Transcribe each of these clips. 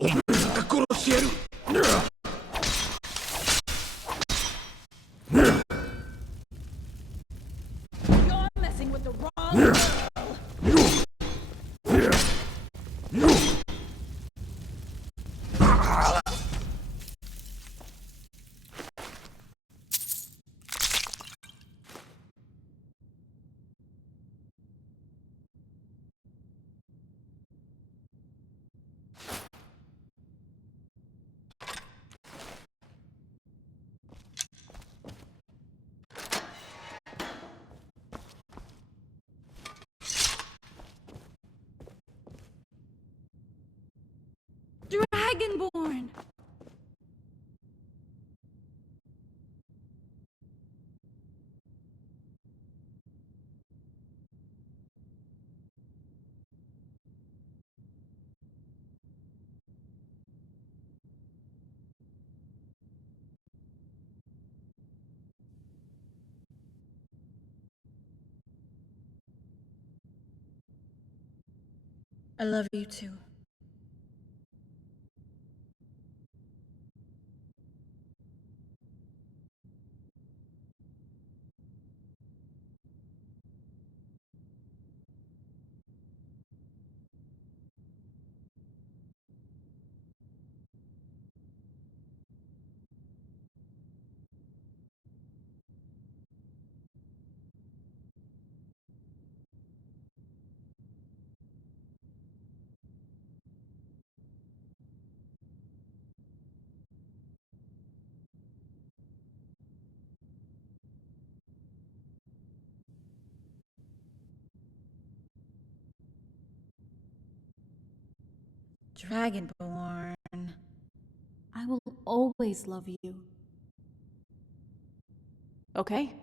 殺してやる。You're messing with the wrong girl. Dragonborn! I love you too. Dragonborn. I will always love you. Okay?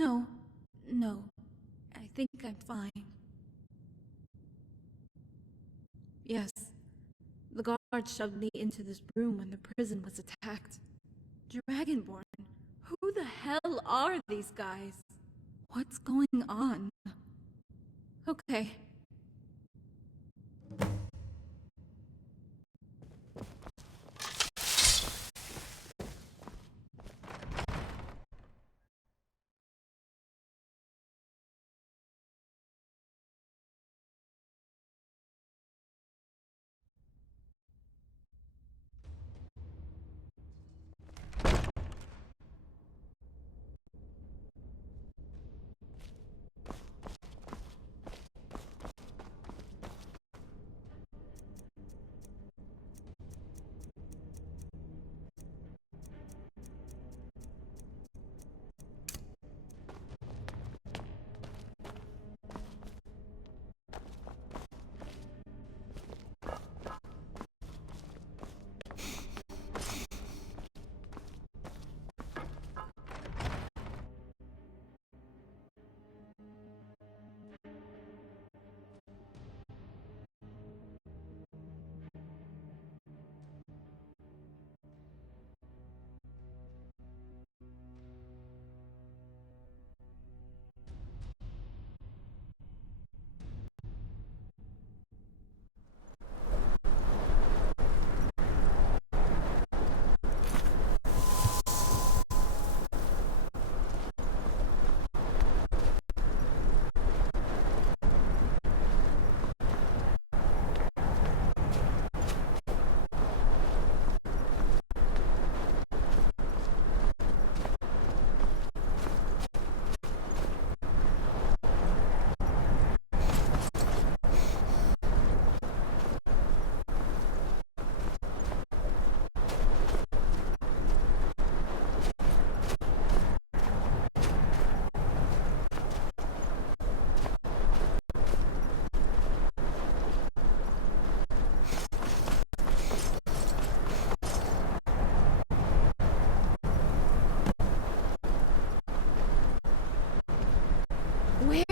No, no. I think I'm fine. Yes, the guards shoved me into this room when the prison was attacked. Dragonborn, who the hell are these guys? What's going on? Okay.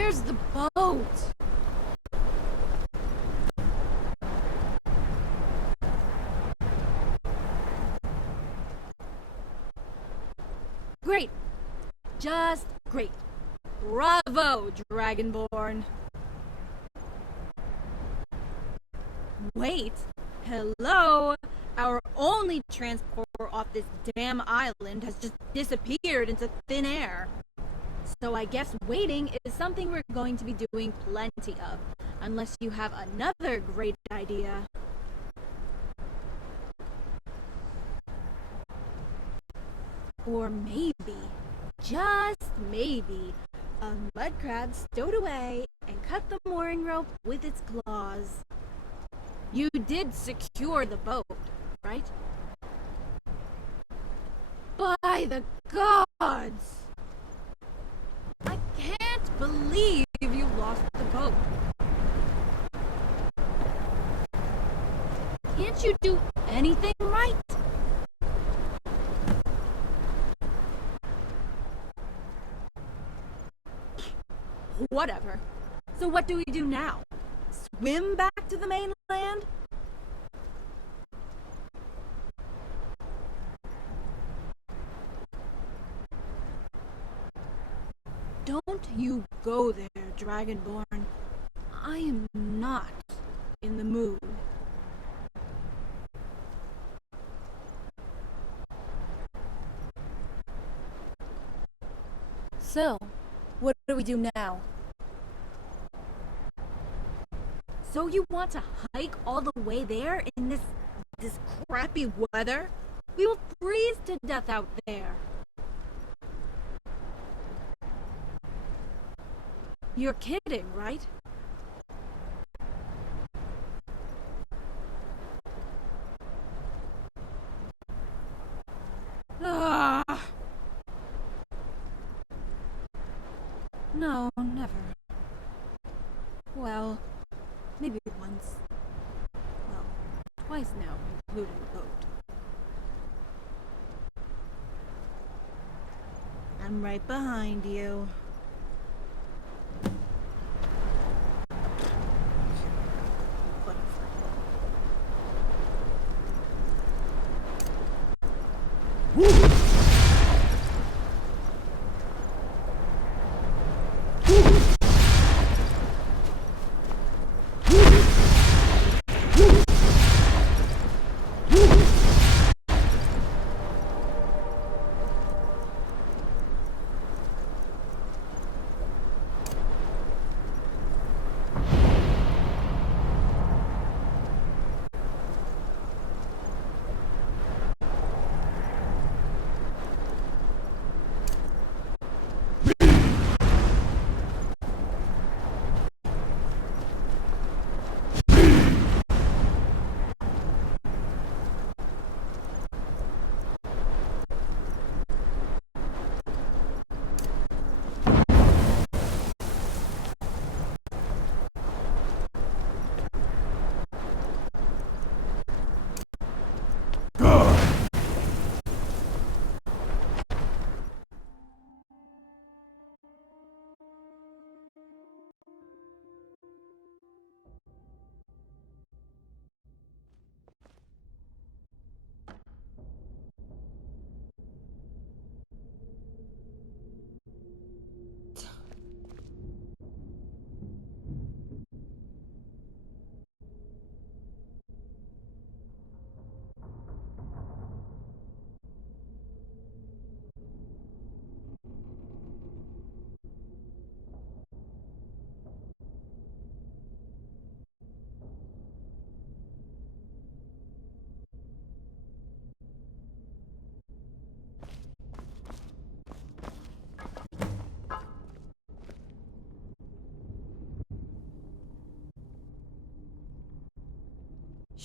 Where's the boat? Great. Just great. Bravo, Dragonborn. Wait. Hello? Our only transporter off this damn island has just disappeared into thin air. So I guess waiting is something we're going to be doing plenty of, unless you have another great idea. Or maybe, just maybe, a mud crab stowed away and cut the mooring rope with its claws. You did secure the boat, right? By the gods! I can't believe you lost the boat. Can't you do anything right? Whatever. So what do we do now? Swim back to the mainland? Don't you go there, Dragonborn. I am not in the mood. So, what do we do now? So you want to hike all the way there in this crappy weather? We will freeze to death out there. You're kidding, right? Ah! No, never. Well, maybe once. Well, twice now, including the boat. I'm right behind you.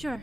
Sure.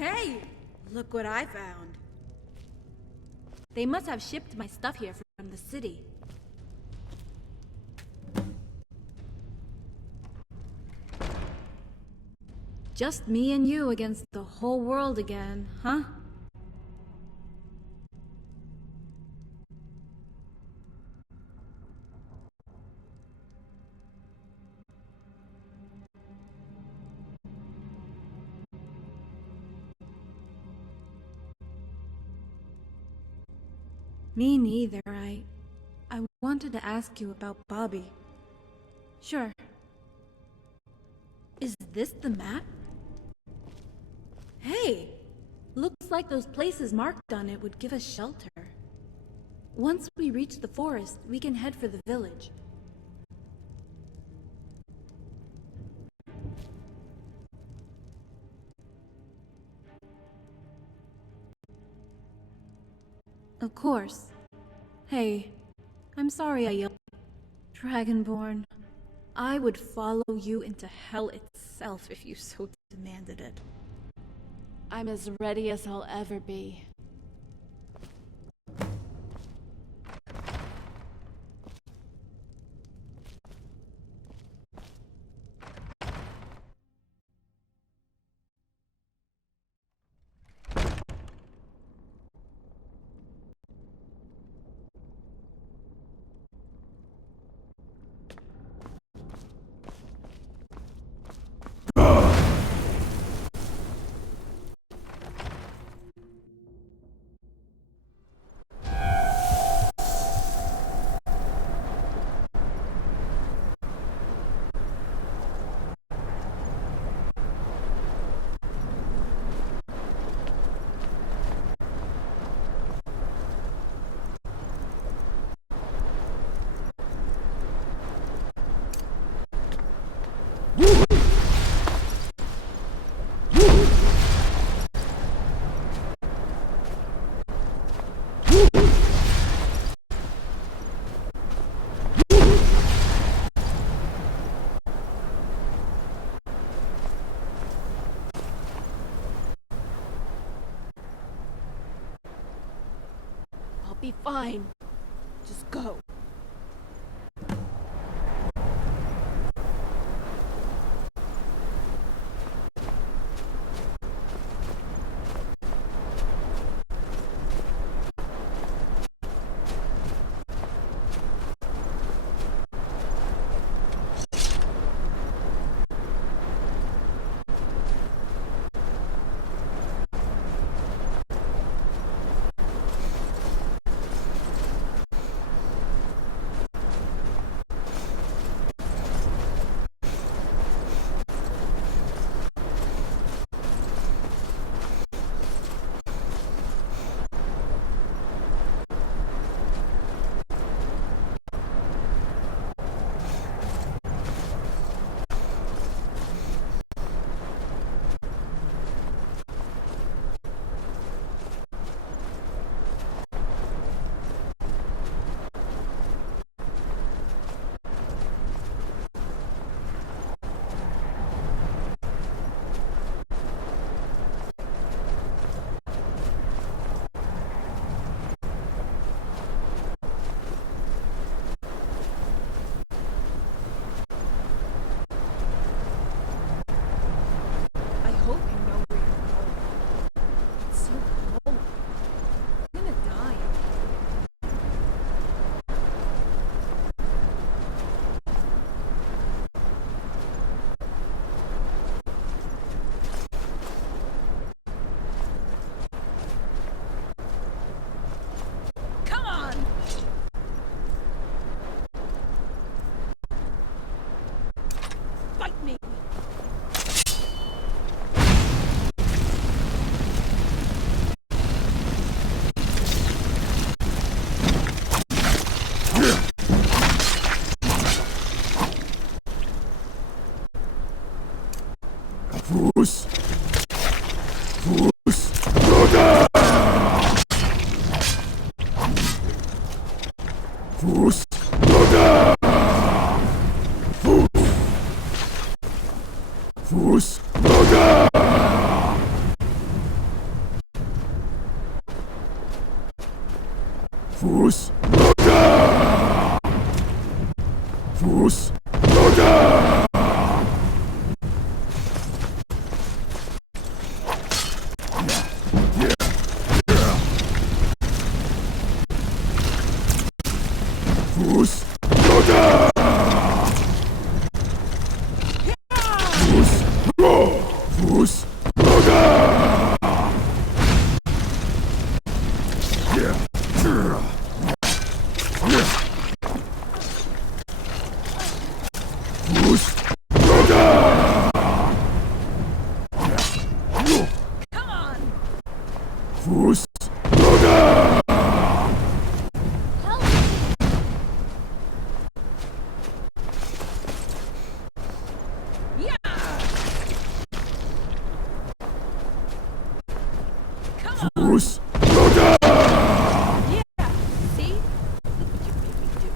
Hey! Look what I found. They must have shipped my stuff here from the city. Just me and you against the whole world again, huh? Me neither. I wanted to ask you about Bobby. Sure. Is this the map? Hey! Looks like those places marked on it would give us shelter. Once we reach the forest, we can head for the village. Of course. Hey, I'm sorry I yelled. Dragonborn, I would follow you into hell itself if you so demanded it. I'm as ready as I'll ever be. I'll be fine. Just go. I hope you know where you're going. It's so cold. I'm gonna die. Come on! Fight me! Fus! Fus! Bruder! Fus! Bruder! Fus! Fus! Bruder! Fus, Roda! Fus, Roda! Fus, Roda! Fus, Ro! Fus, Roda! Fus, Roda! Come on! Fus, Roda! Help me! Yeah! Come on! Fus, Roda! Yeah! See? Look what you made me do.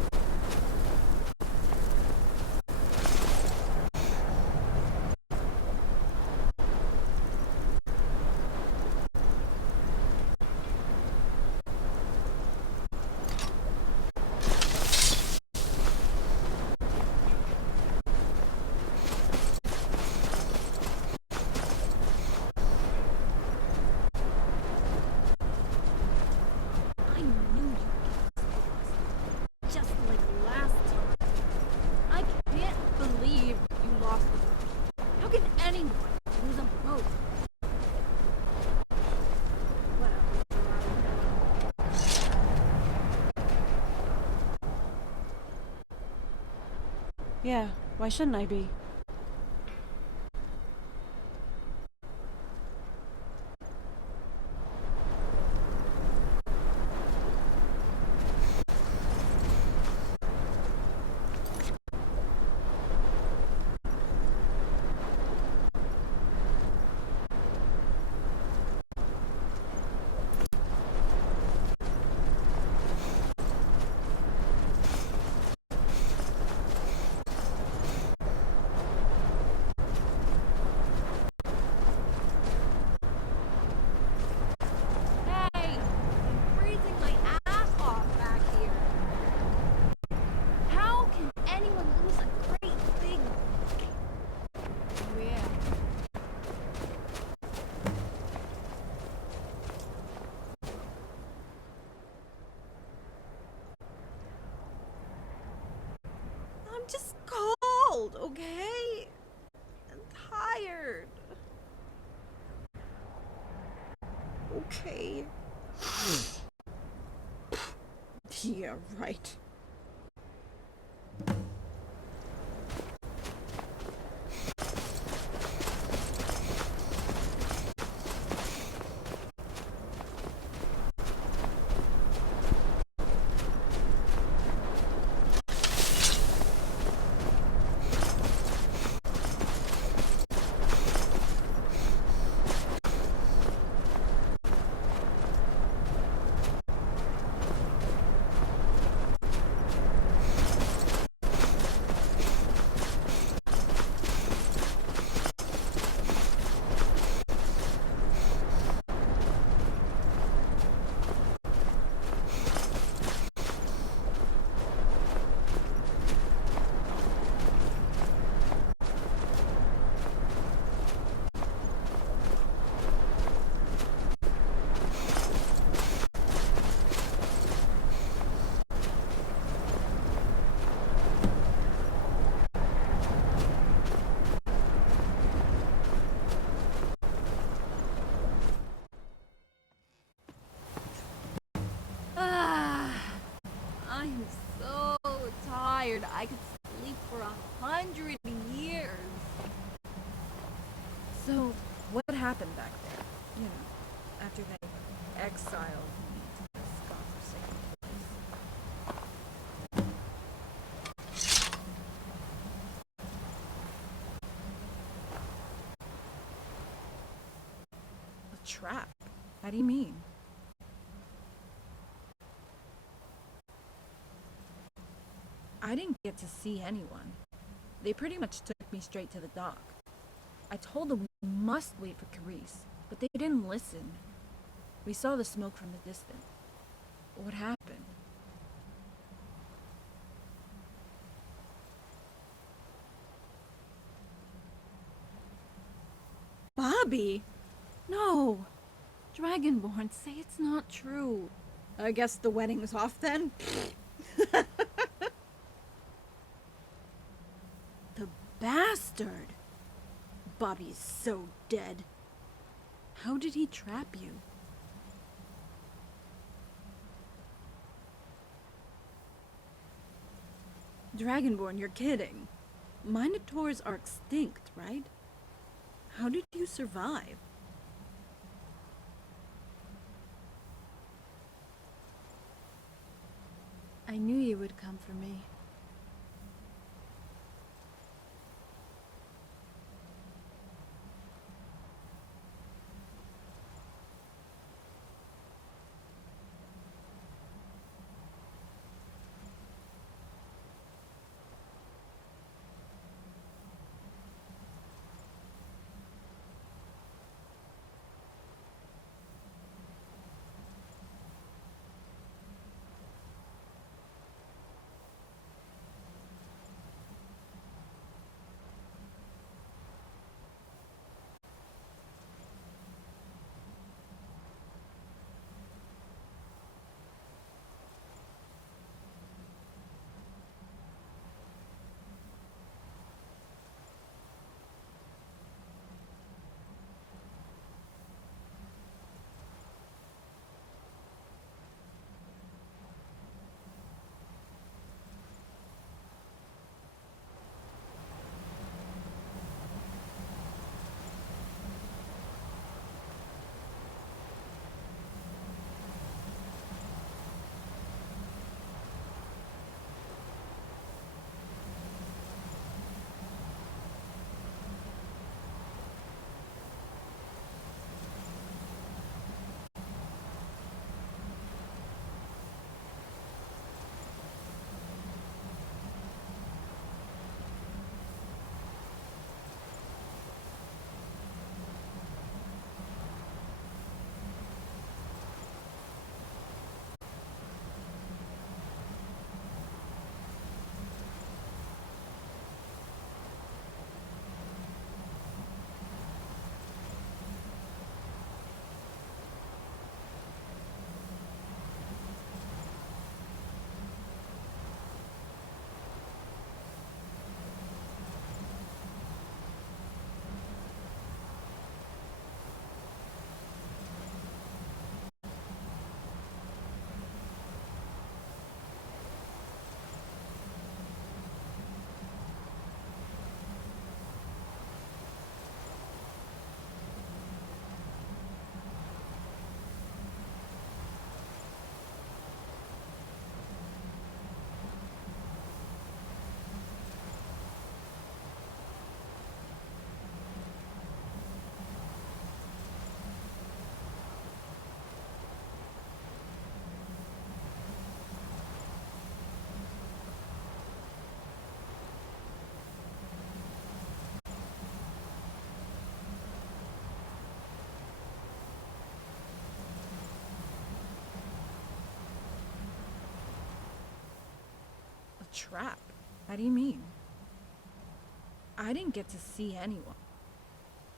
I knew you'd get lost. Just like last time. I can't believe you lost the boat. How can anyone lose a boat? Yeah, why shouldn't I be? Hey! I'm freezing my ass off back here. How can anyone lose a great big... Yeah. I'm just cold, okay? I'm tired. Okay. Yeah, right. I'm so tired. I could sleep for 100 years. So, what happened back there? You know, after they exiled me to this godforsaken place. A trap? How do you mean? I didn't get to see anyone. They pretty much took me straight to the dock. I told them we must wait for Carice, but they didn't listen. We saw the smoke from the distance. What happened? Bobby! No! Dragonborn, say it's not true. I guess the wedding's off then? The bastard! Bobby's so dead. How did he trap you? Dragonborn, you're kidding. Minotaurs are extinct, right? How did you survive? I knew you would come for me. Trap? How do you mean? I didn't get to see anyone.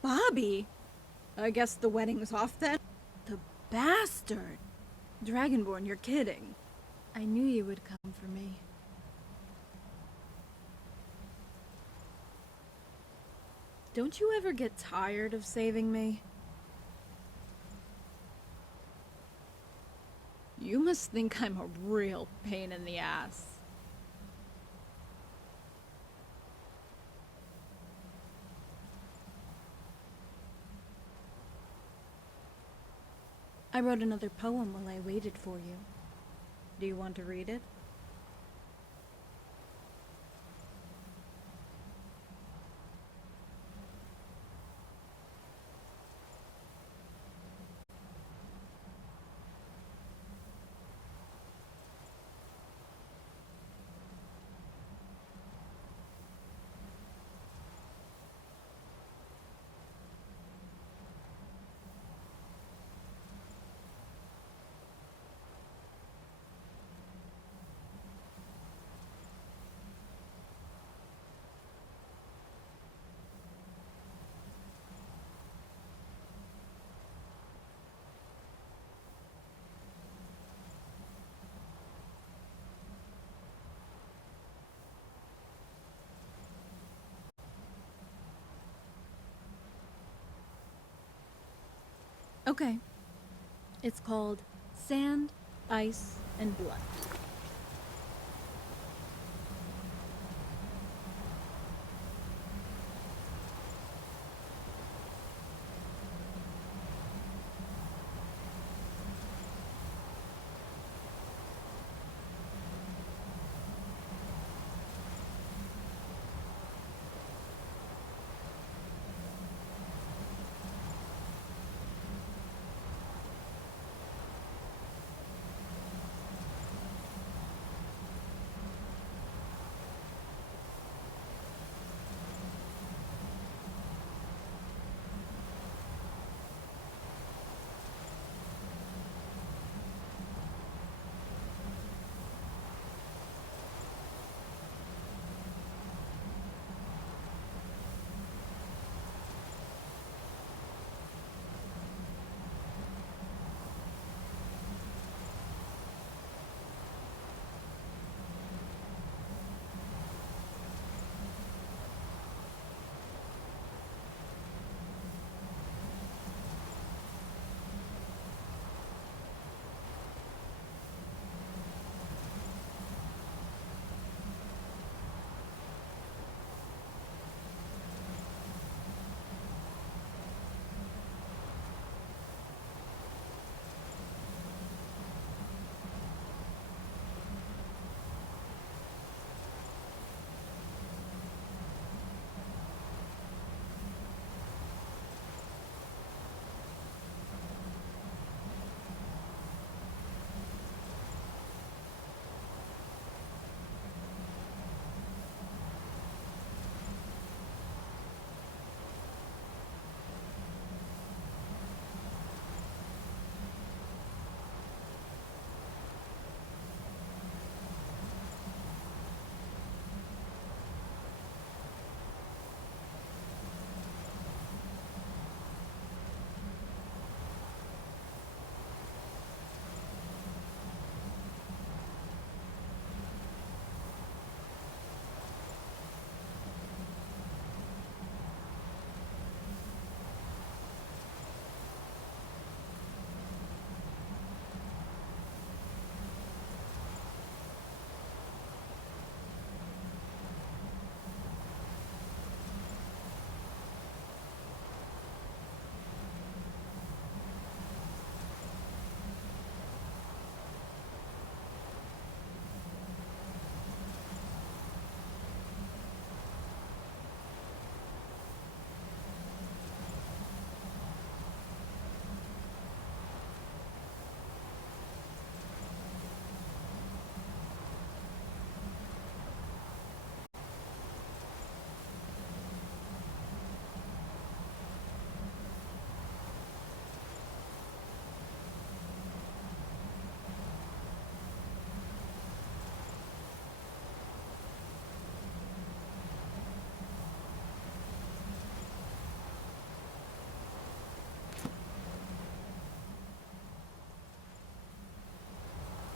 Bobby! I guess the wedding's off then? The bastard! Dragonborn, you're kidding. I knew you would come for me. Don't you ever get tired of saving me? You must think I'm a real pain in the ass. I wrote another poem while I waited for you. Do you want to read it? Okay. It's called Sand, Ice, and Blood.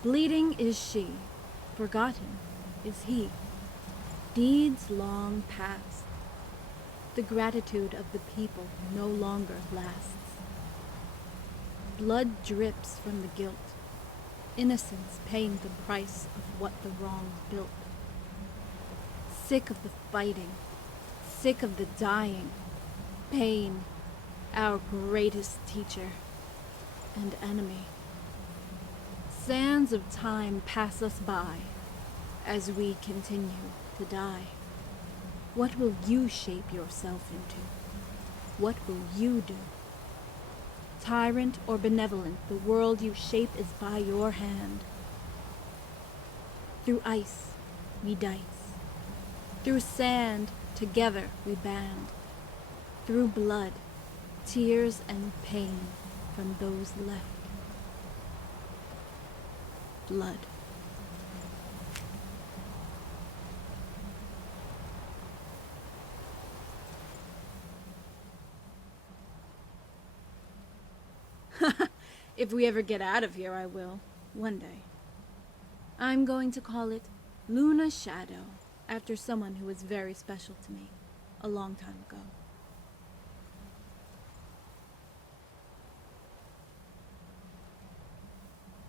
Bleeding is she, forgotten is he. Deeds long past. The gratitude of the people no longer lasts. Blood drips from the guilt, innocence paying the price of what the wrongs built. Sick of the fighting, sick of the dying, pain, our greatest teacher and enemy. Sands of time pass us by as we continue to die. What will you shape yourself into? What will you do? Tyrant or benevolent, the world you shape is by your hand. Through ice, we dice. Through sand, together we band. Through blood, tears and pain from those left. Blood. If we ever get out of here, I will. One day. I'm going to call it Luna Shadow, after someone who was very special to me a long time ago.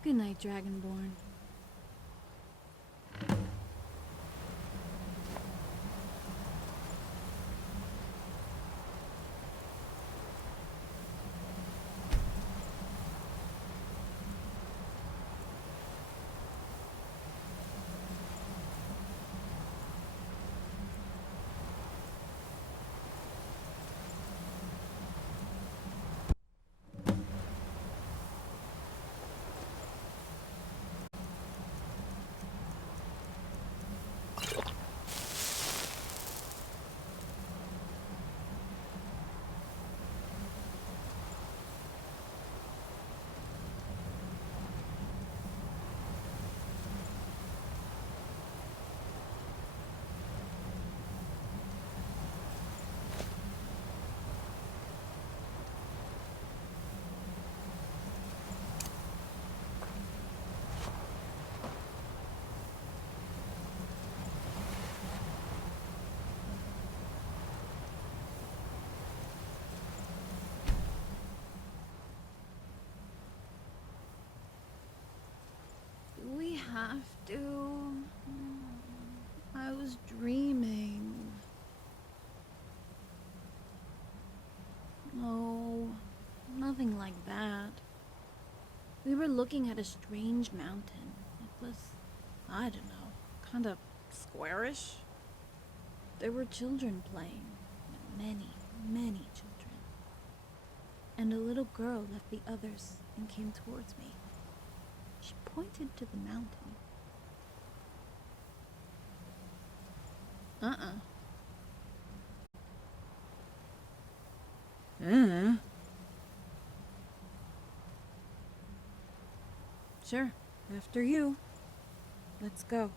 Good night, Dragonborn. Do we have to? I was dreaming. No, nothing like that. We were looking at a strange mountain. It was, I don't know, kind of squarish. There were children playing. Many, many children. And a little girl left the others and came towards me. She pointed to the mountain. Sure, after you. Let's go.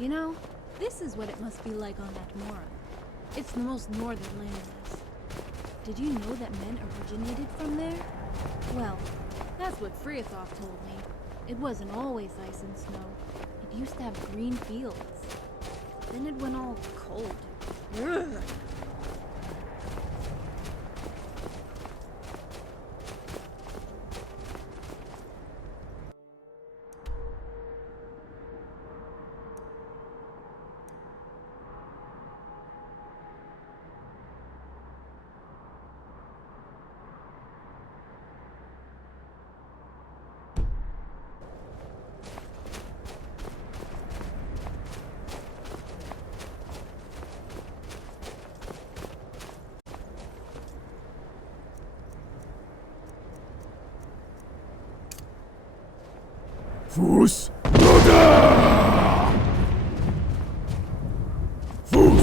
You know, this is what it must be like on that moor. It's the most northern landmass. Did you know that men originated from there? Well, that's what Friathov told me. It wasn't always ice and snow. It used to have green fields. Then it went all cold. Ugh. Fuß, runter! Fuß!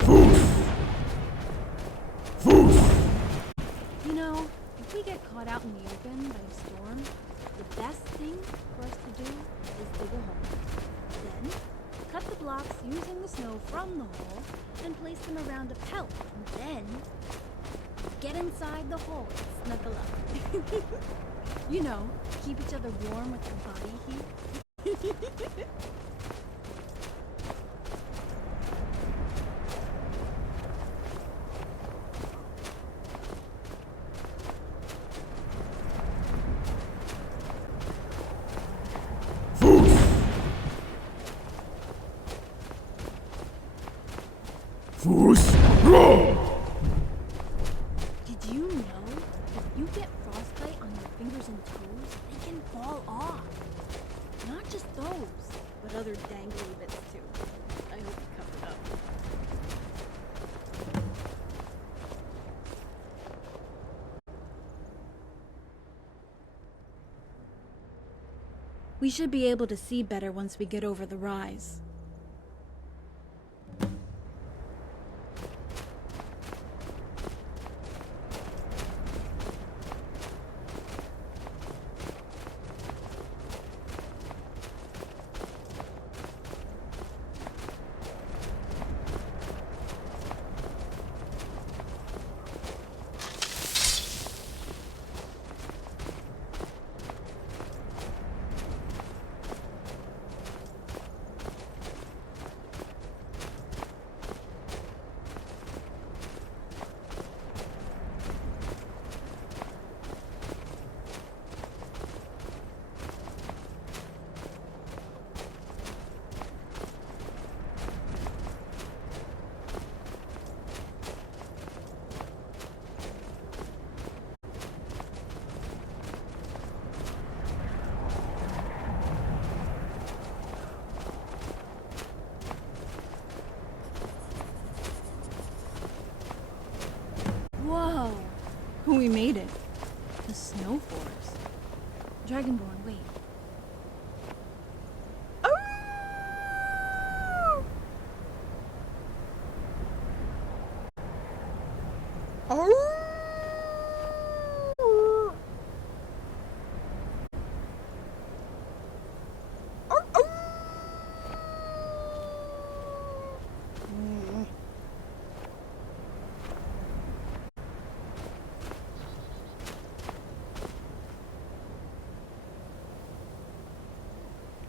Fuß! Fuß! You know, if we get caught out in the open by a storm, the best thing for us to do is dig a hole. Then, cut the blocks using the snow from the hole and place them around a pelt. And then, get inside the hole and snuggle up. You know, keep each other warm with your body heat. Fuß! Fuß, roll! You get frostbite on your fingers and toes, they can fall off. Not just those, but other dangly bits too. I hope you covered up. We should be able to see better once we get over the rise. Whoa! We made it. The snow forest. Dragonborn, wait.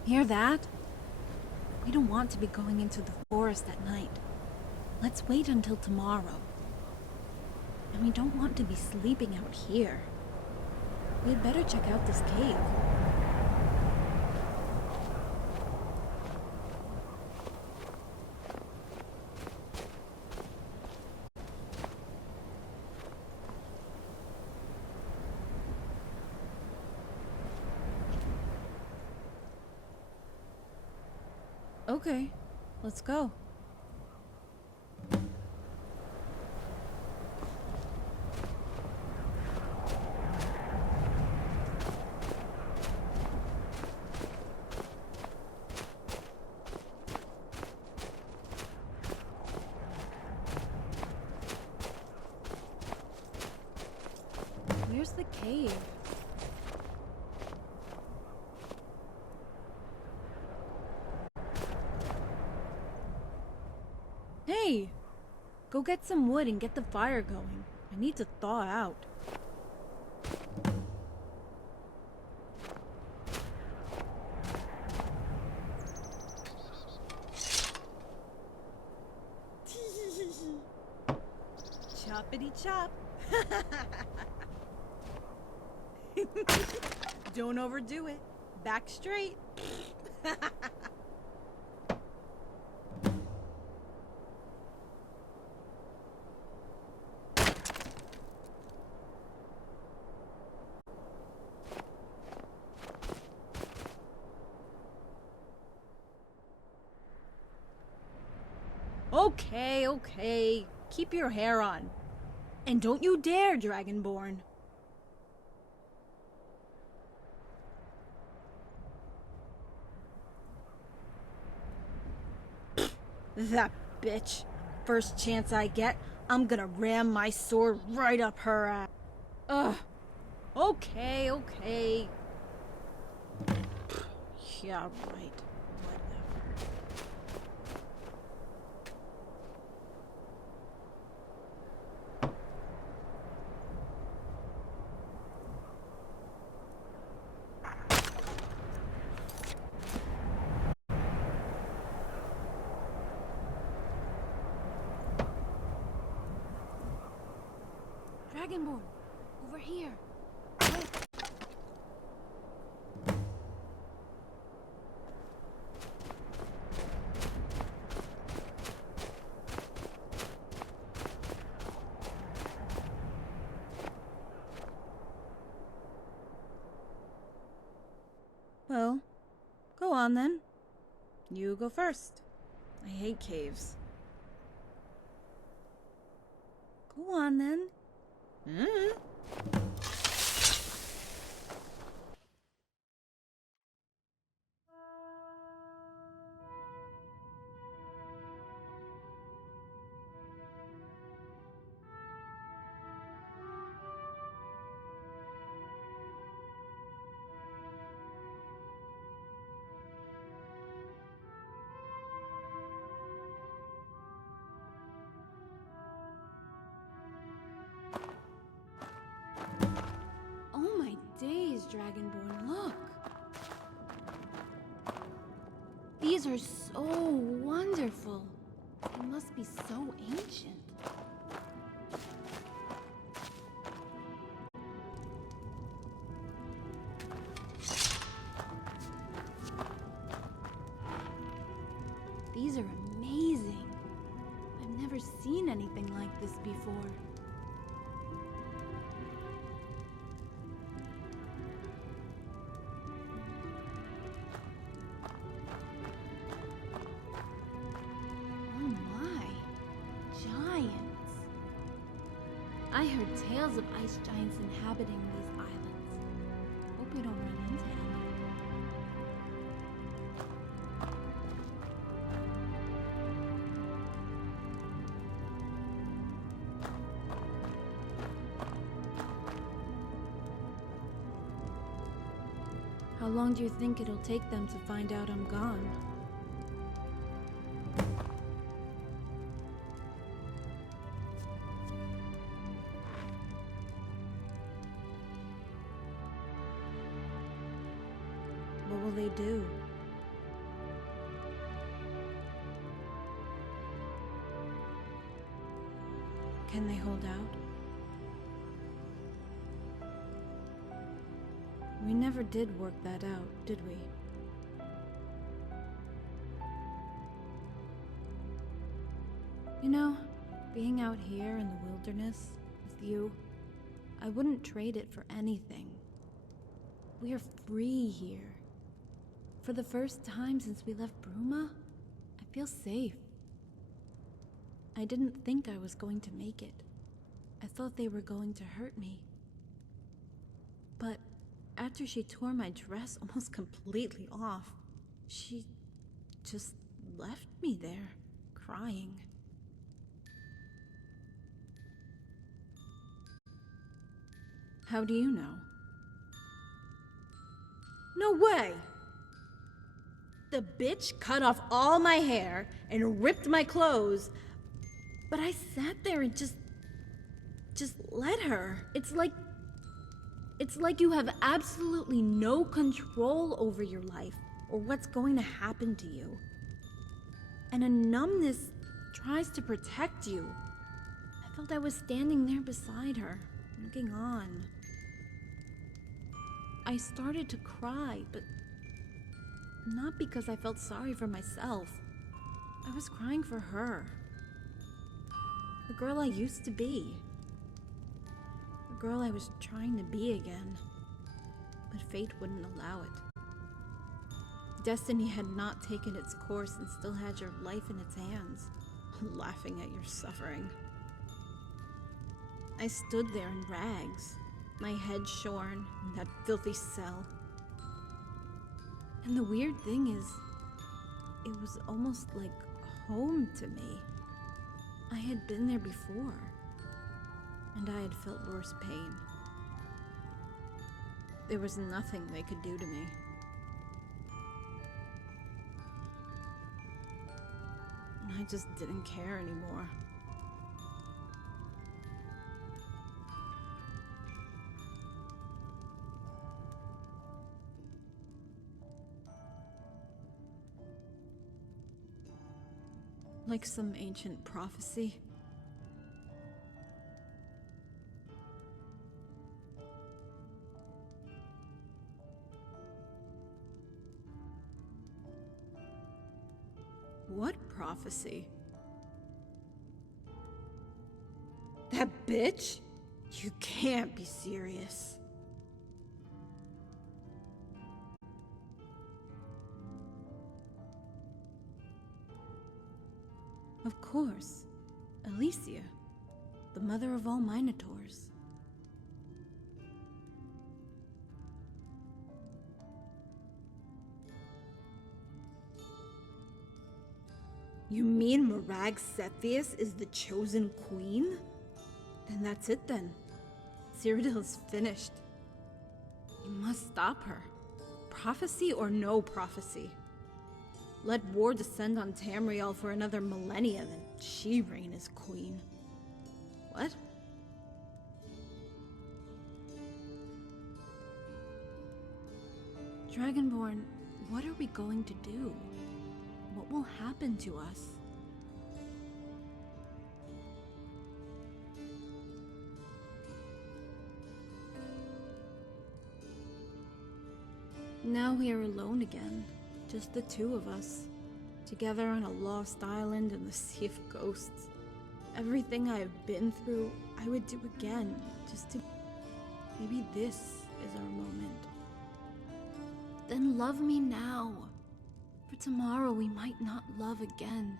Hear that? We don't want to be going into the forest at night. Let's wait until tomorrow. And we don't want to be sleeping out here. We had better check out this cave. Okay, let's go. Where's the cave? Hey! Go get some wood and get the fire going. I need to thaw out. Choppity chop. Don't overdo it. Back straight. Okay, okay. Keep your hair on. And don't you dare, Dragonborn. That bitch. First chance I get, I'm gonna ram my sword right up her ass. Ugh. Okay, okay. Yeah, right. Whatever. Dragonborn, over here. Well, go on then. You go first. I hate caves. Go on then. Oh my days, Dragonborn, look! These are so wonderful. They must be so ancient. These are amazing. I've never seen anything like this before. Oh my, giants. I heard tales of ice giants inhabiting these islands. Hope we don't run into any. How long do you think it'll take them to find out I'm gone? What will they do? Can they hold out? We never did work that out, did we? You know, being out here in the wilderness with you, I wouldn't trade it for anything. We are free here. For the first time since we left Bruma, I feel safe. I didn't think I was going to make it. I thought they were going to hurt me. But after she tore my dress almost completely off, she just left me there, crying. How do you know? No way! The bitch cut off all my hair and ripped my clothes, but I sat there and just let her. It's like you have absolutely no control over your life or what's going to happen to you. And a numbness tries to protect you. I felt I was standing there beside her, looking on. I started to cry, but not because I felt sorry for myself. I was crying for her. The girl I used to be. The girl I was trying to be again. But fate wouldn't allow it. Destiny had not taken its course and still had your life in its hands, laughing at your suffering. I stood there in rags, my head shorn in that filthy cell. And the weird thing is, it was almost like home to me. I had been there before, and I had felt worse pain. There was nothing they could do to me. And I just didn't care anymore. Like some ancient prophecy. What prophecy? That bitch? You can't be serious. Of course. Alicia, the mother of all Minotaurs. You mean Mirag Cepheus is the chosen queen? Then that's it then. Cyrodiil is finished. You must stop her. Prophecy or no prophecy. Let war descend on Tamriel for another millennia, then she reign as queen. What? Dragonborn, what are we going to do? What will happen to us? Now we are alone again, just the two of us, together on a lost island in the Sea of Ghosts. Everything I have been through, I would do again, just to... Maybe this is our moment. Then love me now, for tomorrow we might not love again.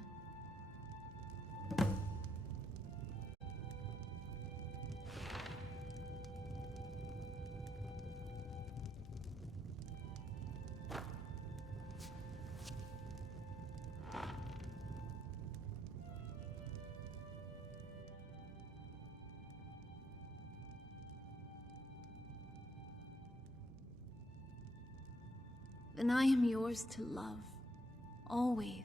Then I am yours to love, always.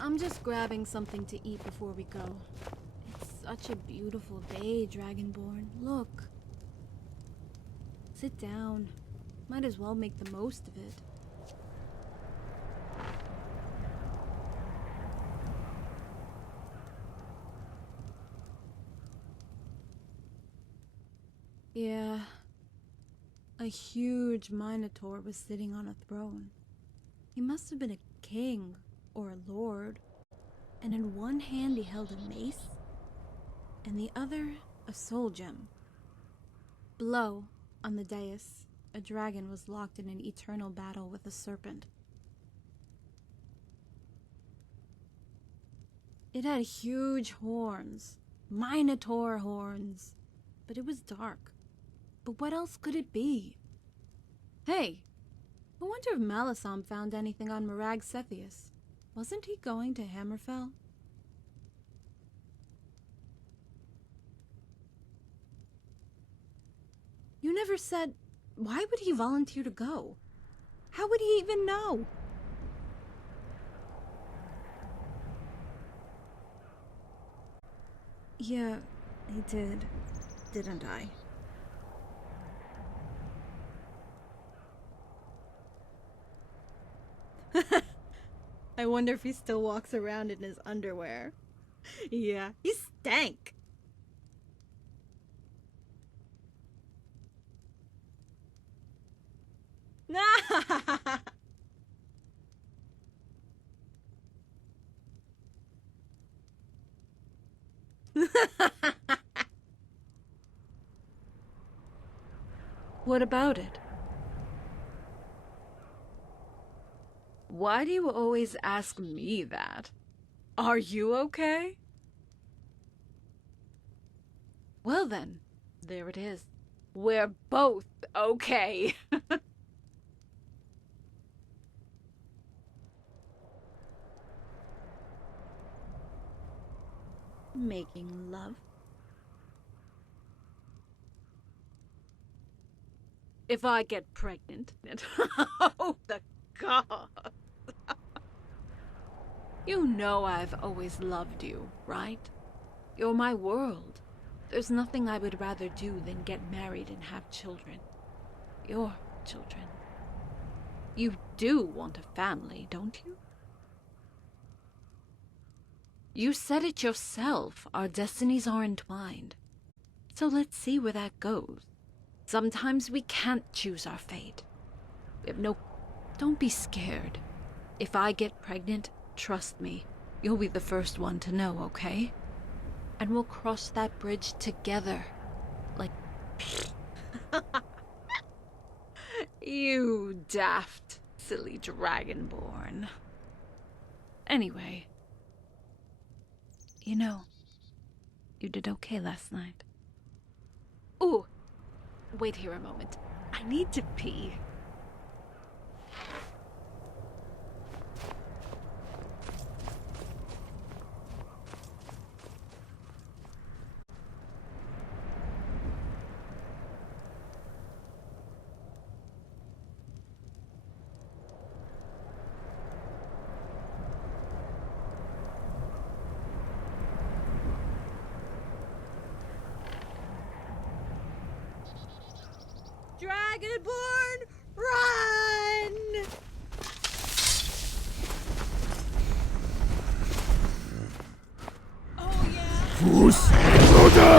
I'm just grabbing something to eat before we go. It's such a beautiful day, Dragonborn. Look. Sit down. Might as well make the most of it. Yeah. A huge Minotaur was sitting on a throne. He must have been a king or a lord, and in one hand he held a mace, and the other a soul gem. Below, on the dais, a dragon was locked in an eternal battle with a serpent. It had huge horns, Minotaur horns, but it was dark. But what else could it be? Hey, I wonder if Malisam found anything on Mirag Cepheus. Wasn't he going to Hammerfell? You never said... Why would he volunteer to go? How would he even know? Yeah, he did. Didn't I? I wonder if he still walks around in his underwear. Yeah, he stank. What about it? Why do you always ask me that? Are you okay? Well then, there it is. We're both okay. Making love. If I get pregnant. Oh, the gods. You know I've always loved you, right? You're my world. There's nothing I would rather do than get married and have children. Your children. You do want a family, don't you? You said it yourself. Our destinies are entwined. So let's see where that goes. Sometimes we can't choose our fate. We have no... Don't be scared. If I get pregnant, trust me, you'll be the first one to know, okay? And we'll cross that bridge together. Like... You daft, silly dragonborn. Anyway... You know, you did okay last night. Ooh, wait here a moment. I need to pee. Dragonborn, run! Oh, yeah. Fus Roda!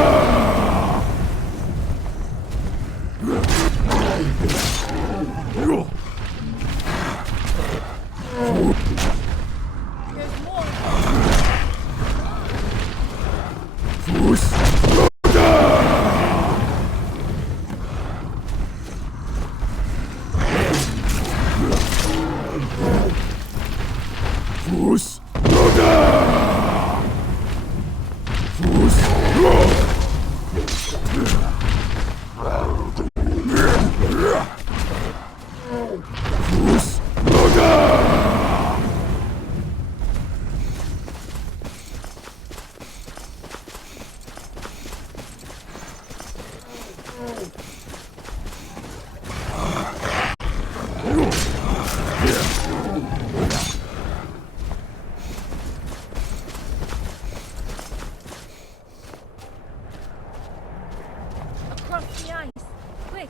There's more. Fus Roda! Fus Roda! Fus Roda! Fus Roda! Across the ice. Quick.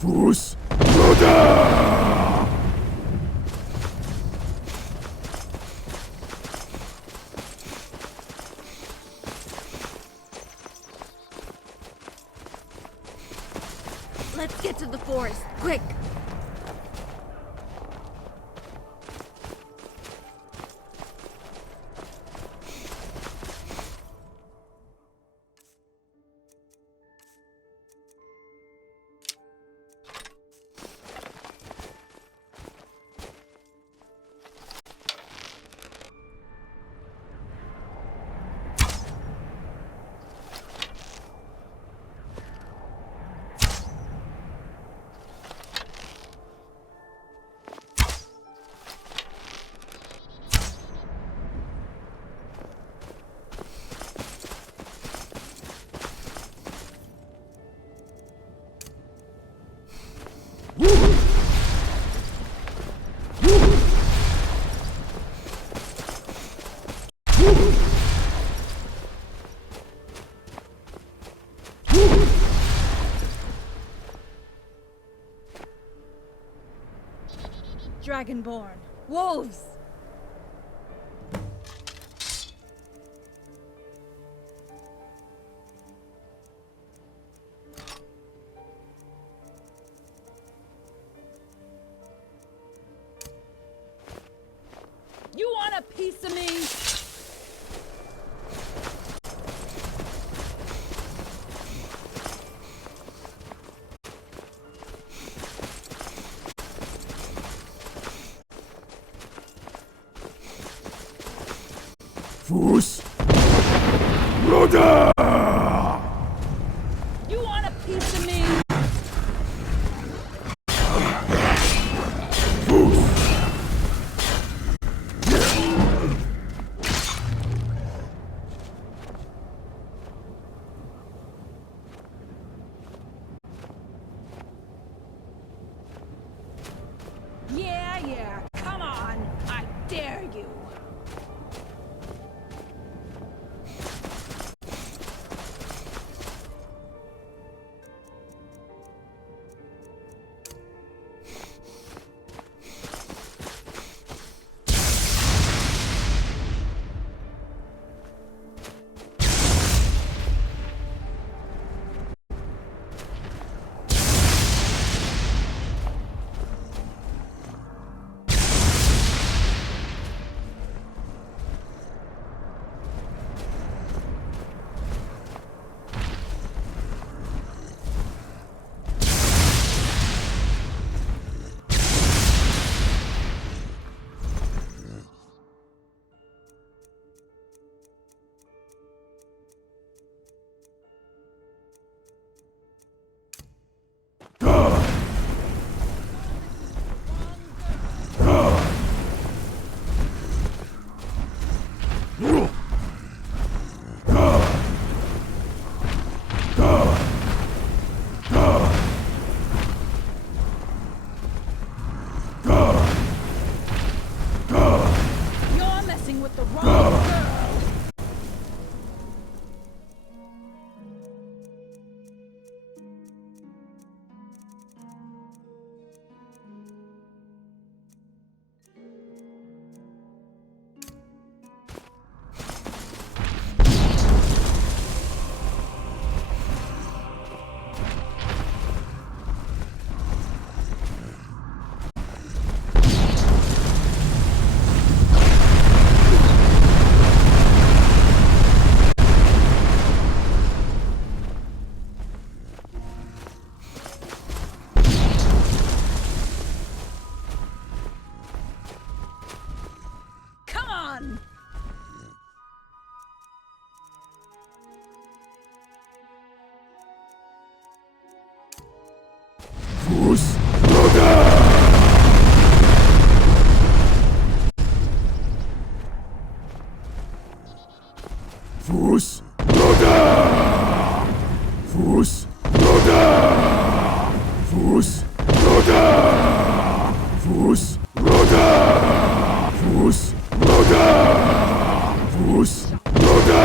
Fus Roda! Let's get to the forest. Quick. Dragonborn. Wolves. You want a piece of me? Fus Roda! You want a piece of me? Yeah, come on! I dare you! You're messing with the wrong girl! Come on! Fus Loda! Fus Loda! Fus Loda! Fus Loda! Fus Loda! Fus Loda! Fus Loda!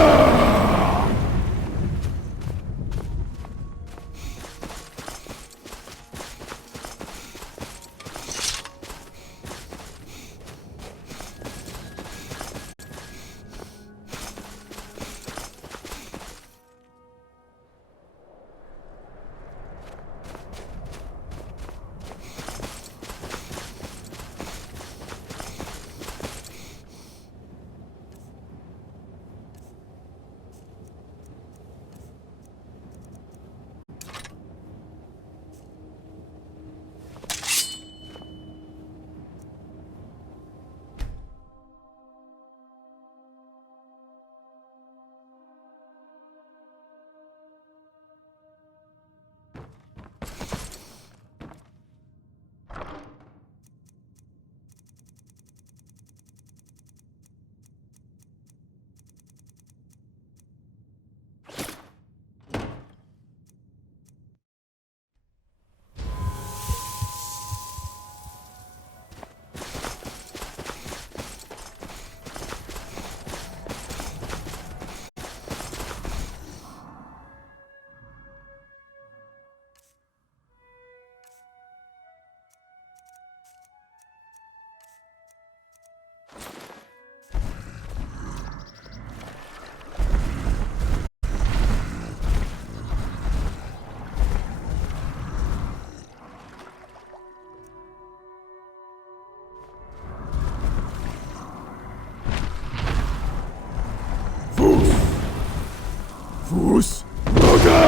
Fus Loda!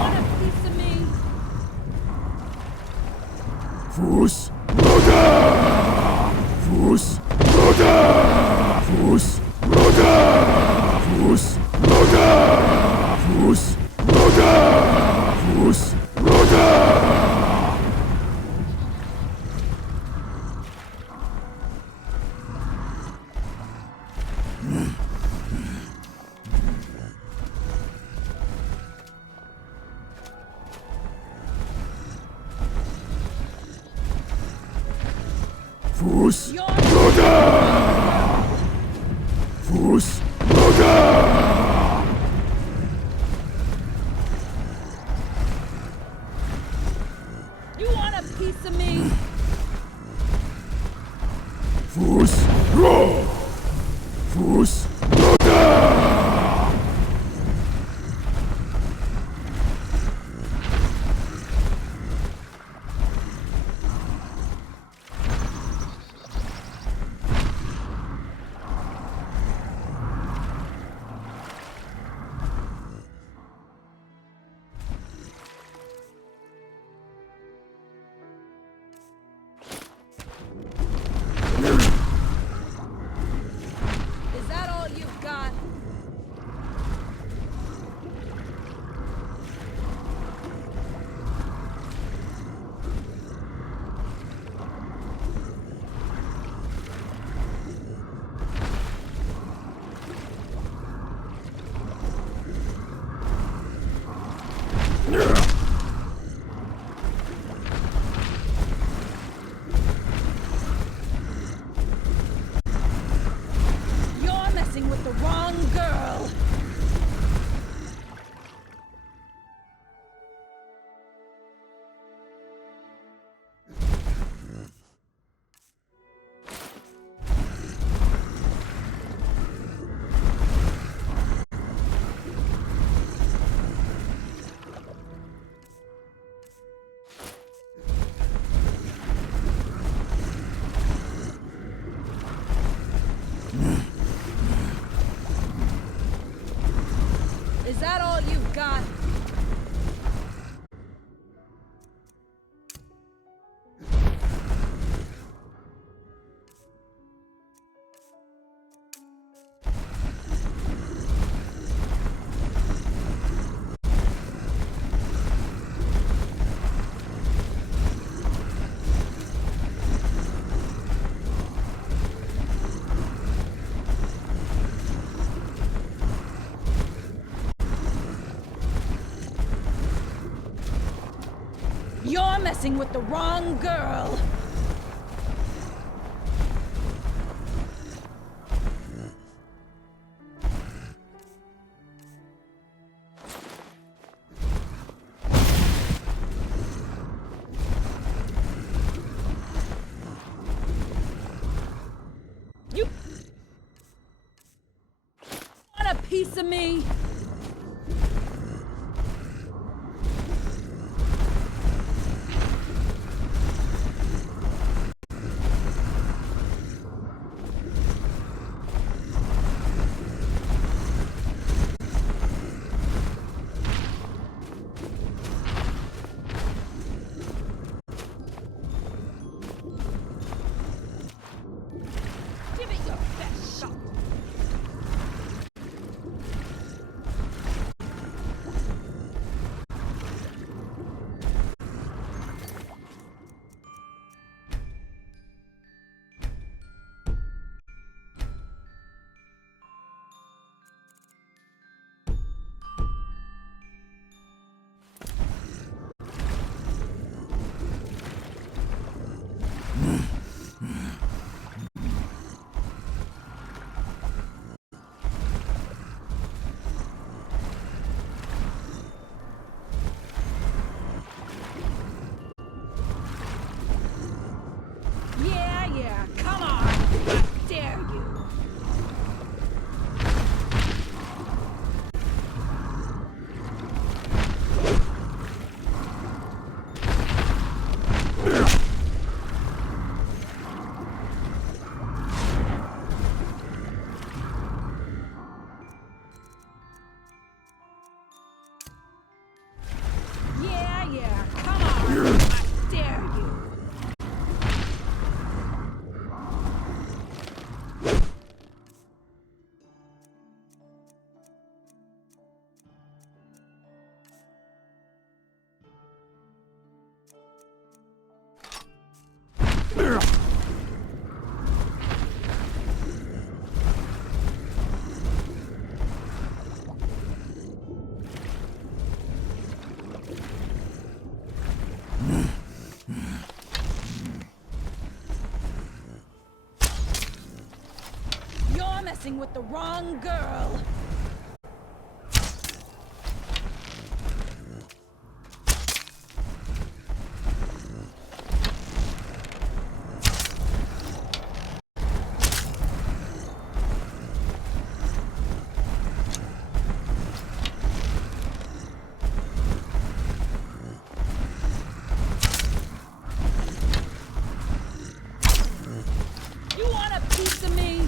Want a piece of me? Fus Loda! Fus Loda! Fus Loda! Fus Loda! Fus Loda! Fus Loda! Fuß, runter! Fuß, runter! You want a piece of me? Fuß, hoch! Fuß, runter! Is that all you've got? You're messing with the wrong girl. Is that all you've got? You're messing with the wrong girl. You want a piece of me? Give it your best shot. Yeah, come on. I dare you. Yeah, come on. I dare you. Messing with the wrong girl. You want a piece of me?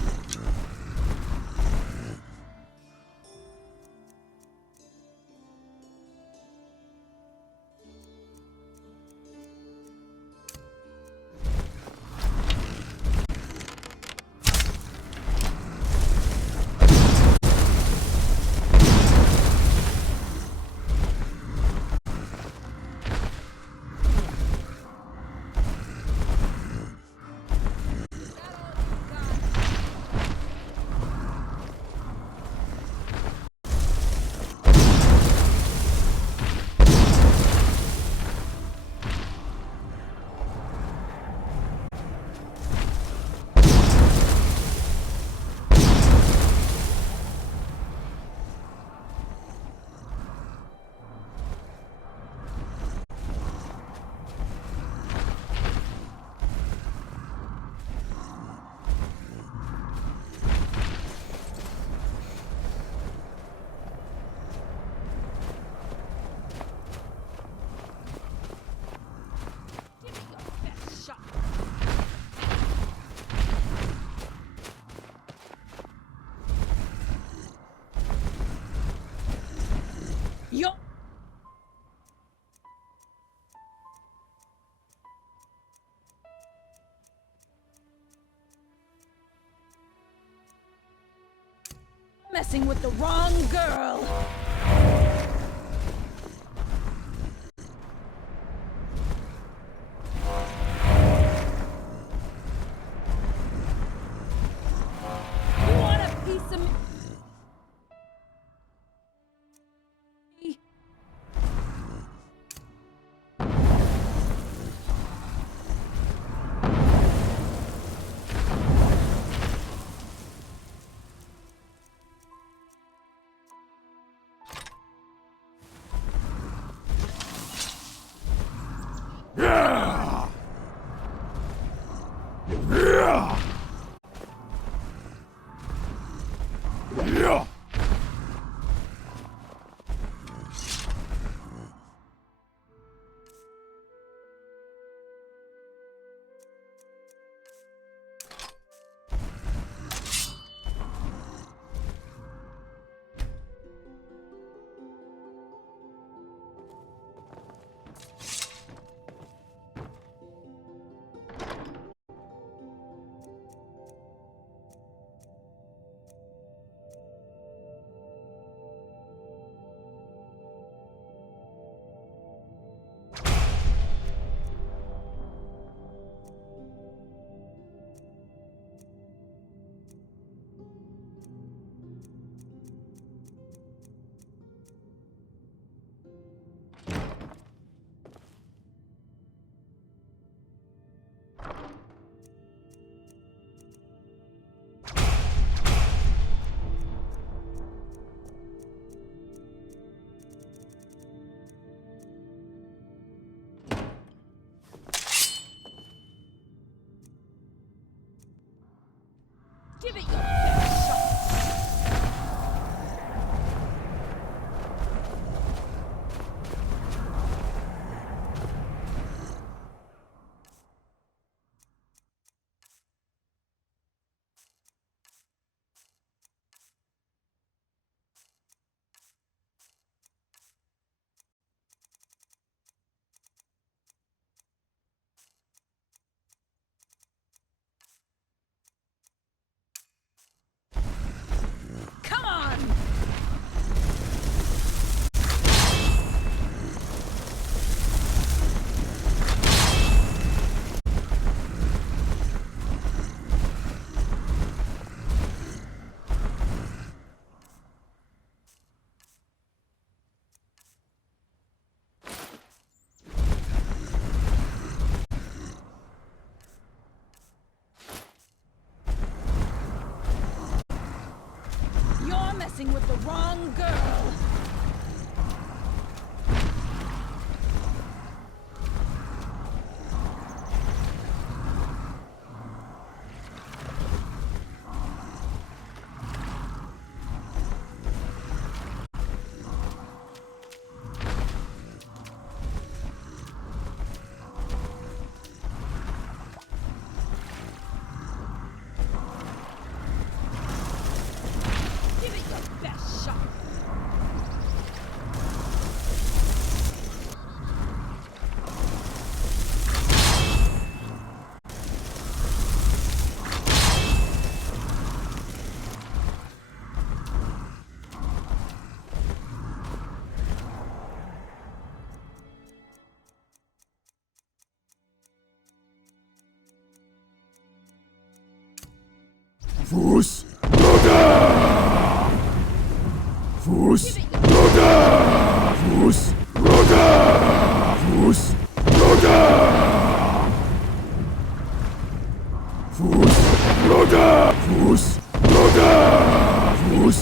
Yo! Messing with the wrong girl. You want a piece of me? Yeah! Yeah! Yeah! Give it your best shot. messing with the wrong girl. Give it your best shot. Fuß, runter! Fuß, runter! Fuß, runter! Fuß, runter! Fuß, runter! Fuß, runter! Fuß,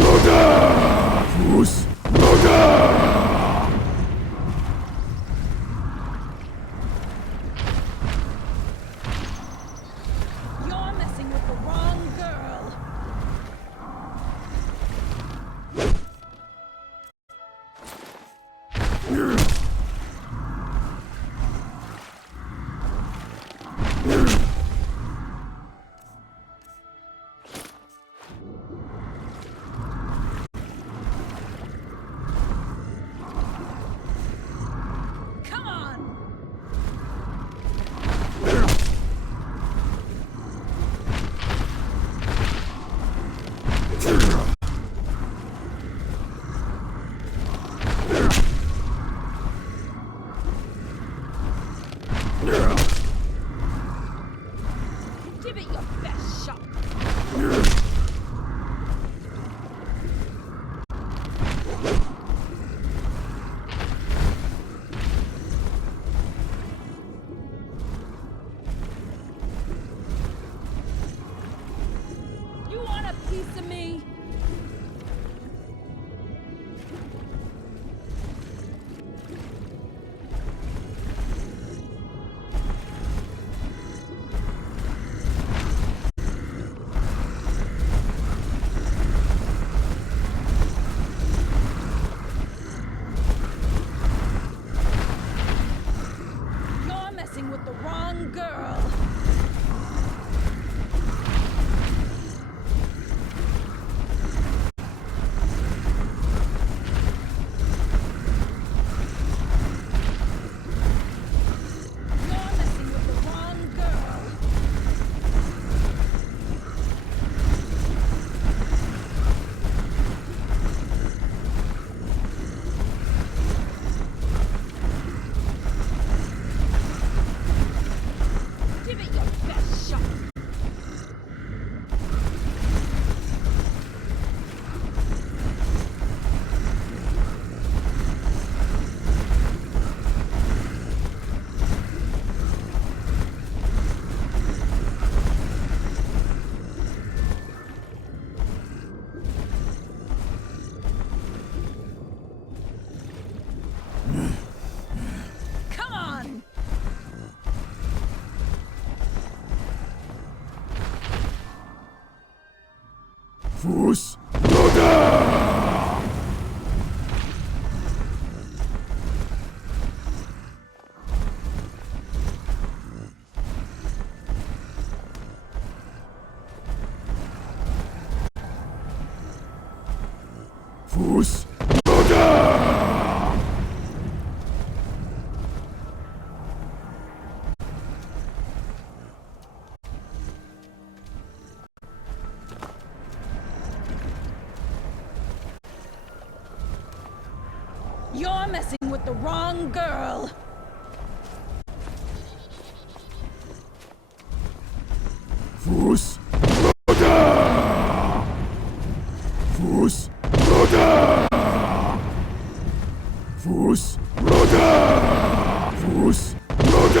runter! Fuß, runter! You're messing with the wrong girl. Come on. Give it your best shot. You want a piece of me? You're messing with the wrong girl. You're messing with the wrong girl. Give it your best shot. Come on. Fuß, runter! Fuß, runter! You're messing with the wrong girl. Fuß, runter! Fuß, runter! Fuß, runter! Fuß, runter!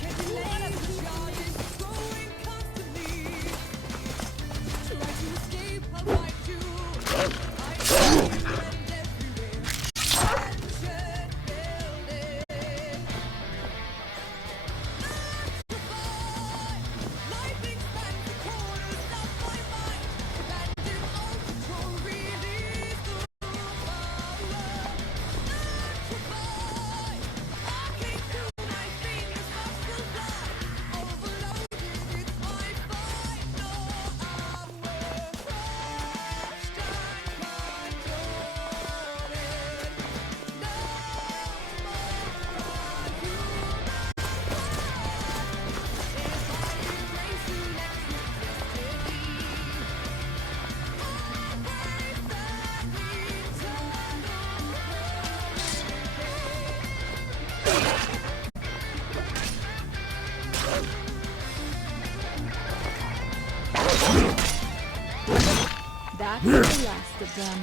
of them.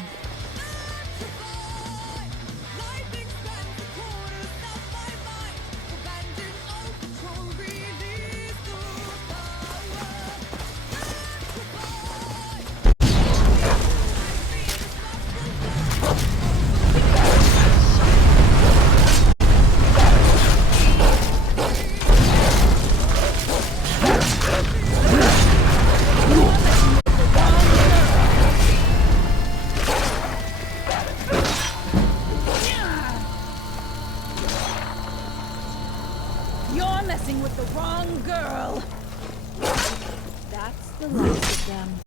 You're messing with the wrong girl. That's the last of them.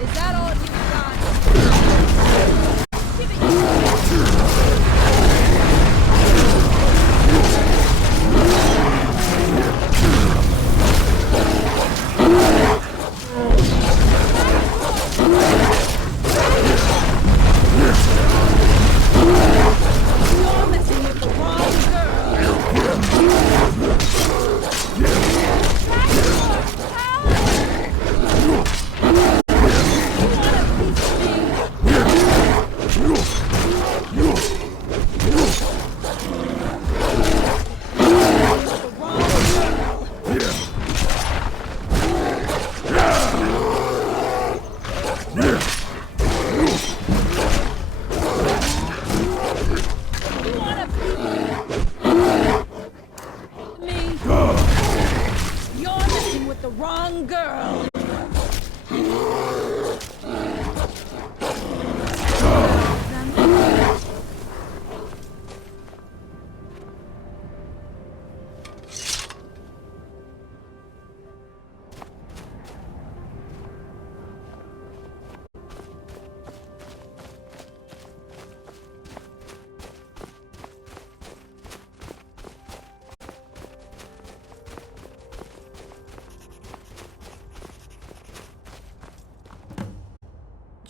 Is that all you got? Give it You're messing with the wrong girl. You're messing with the wrong girl.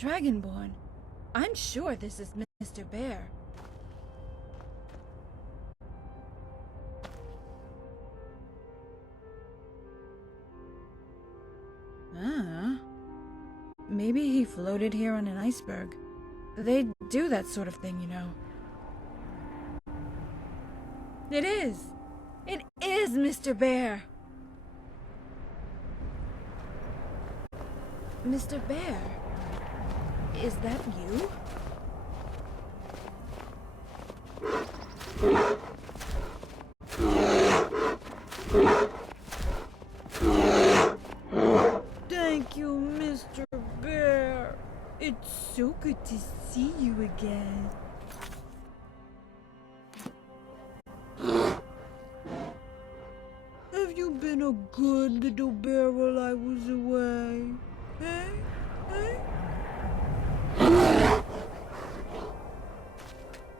Dragonborn. I'm sure this is Mr. Bear. Ah. Maybe he floated here on an iceberg. They do that sort of thing, you know. It is! It is Mr. Bear! Mr. Bear? Is that you? Thank you, Mr. Bear. It's so good to see you again. Have you been a good little bear while I was away? Eh? Eh?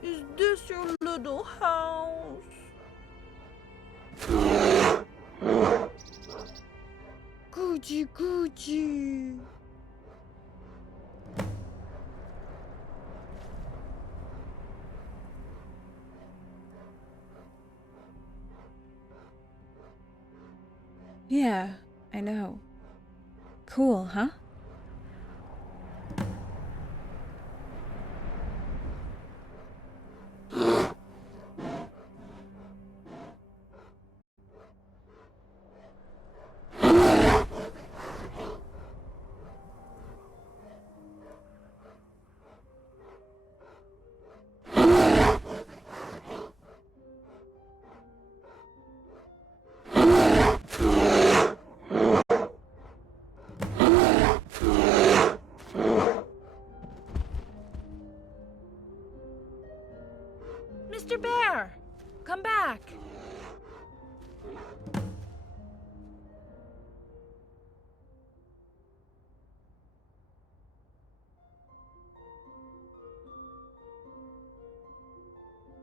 Is this your little house? Coochie coochie. Yeah, I know. Cool, huh?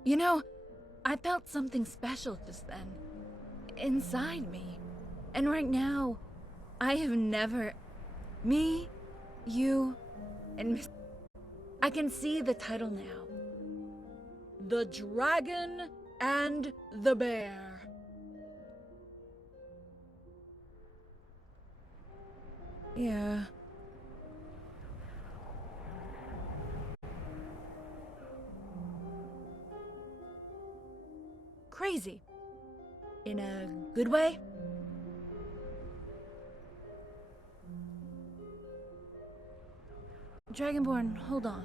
You know, I felt something special just then. Inside me. And right now, I have never... Me, you, and Miss... I can see the title now. The Dragon and the Bear. Yeah. Crazy. In a good way? Dragonborn, hold on.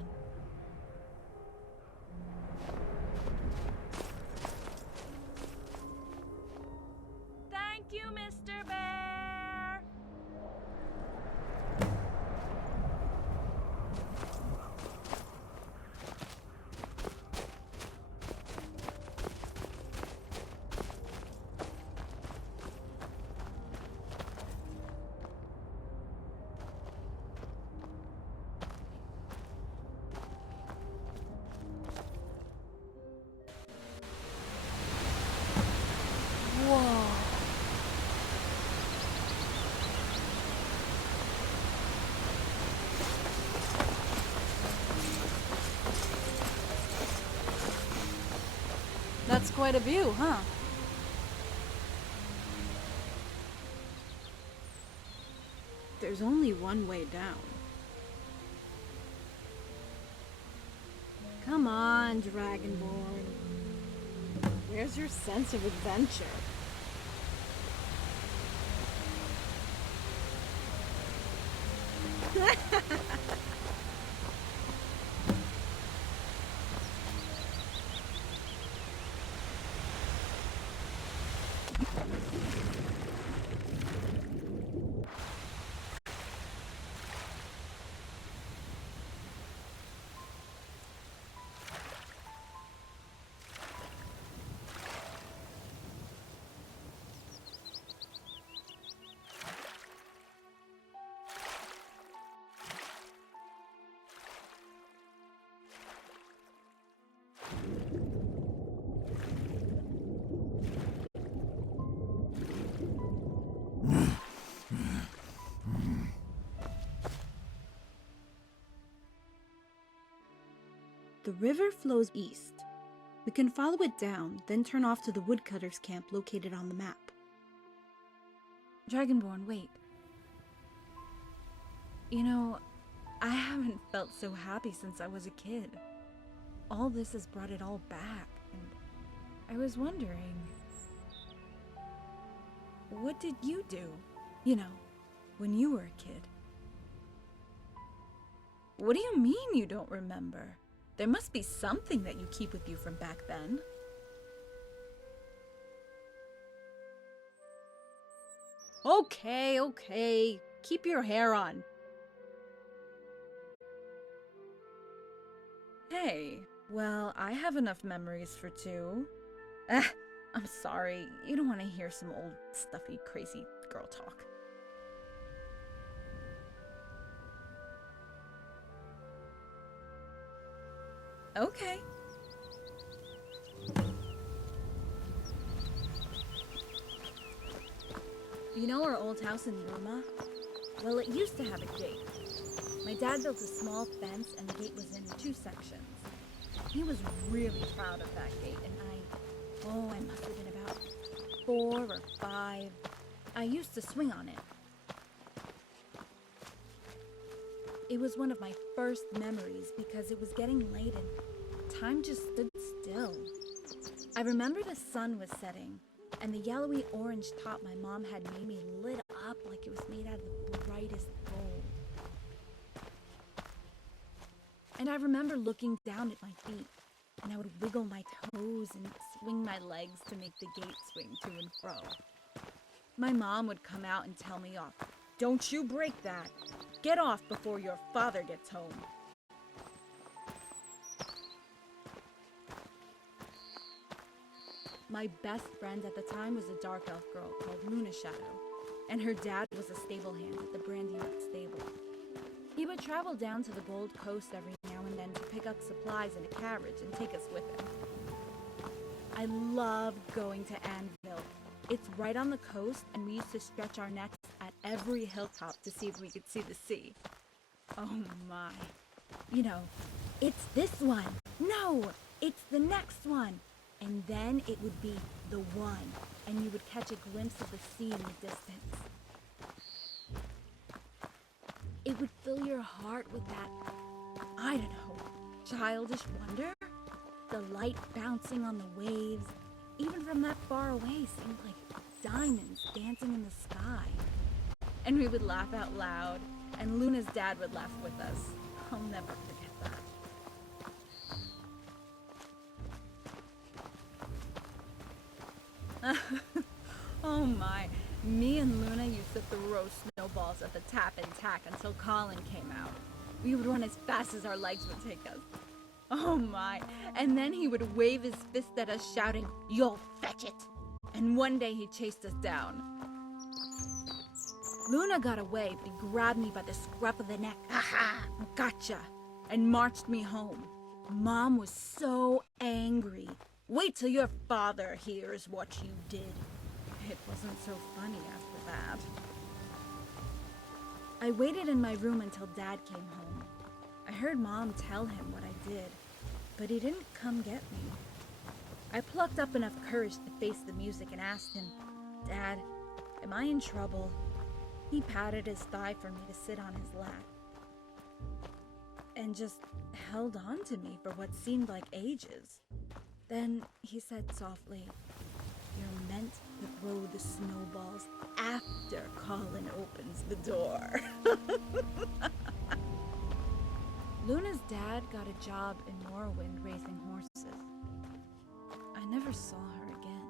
Thank you, Mr. Bear! Whoa. That's quite a view, huh? There's only one way down. Come on, Dragonborn. Where's your sense of adventure? The river flows east. We can follow it down, then turn off to the woodcutters' camp located on the map. Dragonborn, wait. You know, I haven't felt so happy since I was a kid. All this has brought it all back, and I was wondering... What did you do? You know, when you were a kid. What do you mean you don't remember? There must be something that you keep with you from back then. Okay. Keep your hair on. Hey, well, I have enough memories for two. I'm sorry, you don't want to hear some old, stuffy, crazy girl talk. Okay. You know our old house in Roma? Well, it used to have a gate. My dad built a small fence and the gate was in 2 sections. He was really proud of that gate and I must have been about 4 or 5. I used to swing on it. It was one of my first memories because it was getting late and time just stood still. I remember the sun was setting and the yellowy orange top my mom had made me lit up like it was made out of the brightest gold. And I remember looking down at my feet and I would wiggle my toes and swing my legs to make the gate swing to and fro. My mom would come out and tell me off. "Don't you break that. Get off before your father gets home." My best friend at the time was a dark elf girl called Luna Shadow, and her dad was a stable hand at the Brandy Nut stable. He would travel down to the Gold Coast every now and then to pick up supplies in a carriage and take us with him. I loved going to Anvil. It's right on the coast, and we used to stretch our necks at every hilltop to see if we could see the sea. Oh my. You know, it's this one. No, it's the next one. And then it would be the one, and you would catch a glimpse of the sea in the distance. It would fill your heart with that, I don't know, childish wonder. The light bouncing on the waves, even from that far away, seemed like diamonds dancing in the sky. And we would laugh out loud, and Luna's dad would laugh with us. I'll never forget that. Oh my, me and Luna used to throw snowballs at the tap and tack until Colin came out. We would run as fast as our legs would take us. Oh my, and then he would wave his fist at us shouting, "You'll fetch it!" And one day he chased us down. Luna got away, but he grabbed me by the scruff of the neck. "Ha-ha! Gotcha!" And marched me home. Mom was so angry. Wait till your father hears what you did. It wasn't so funny after that. I waited in my room until Dad came home. I heard Mom tell him what I did, but he didn't come get me. I plucked up enough courage to face the music and asked him, "Dad, am I in trouble?" He patted his thigh for me to sit on his lap and just held on to me for what seemed like ages. Then he said softly, "You're meant to throw the snowballs after Colin opens the door." Luna's dad got a job in Morrowind raising horses. I never saw her again.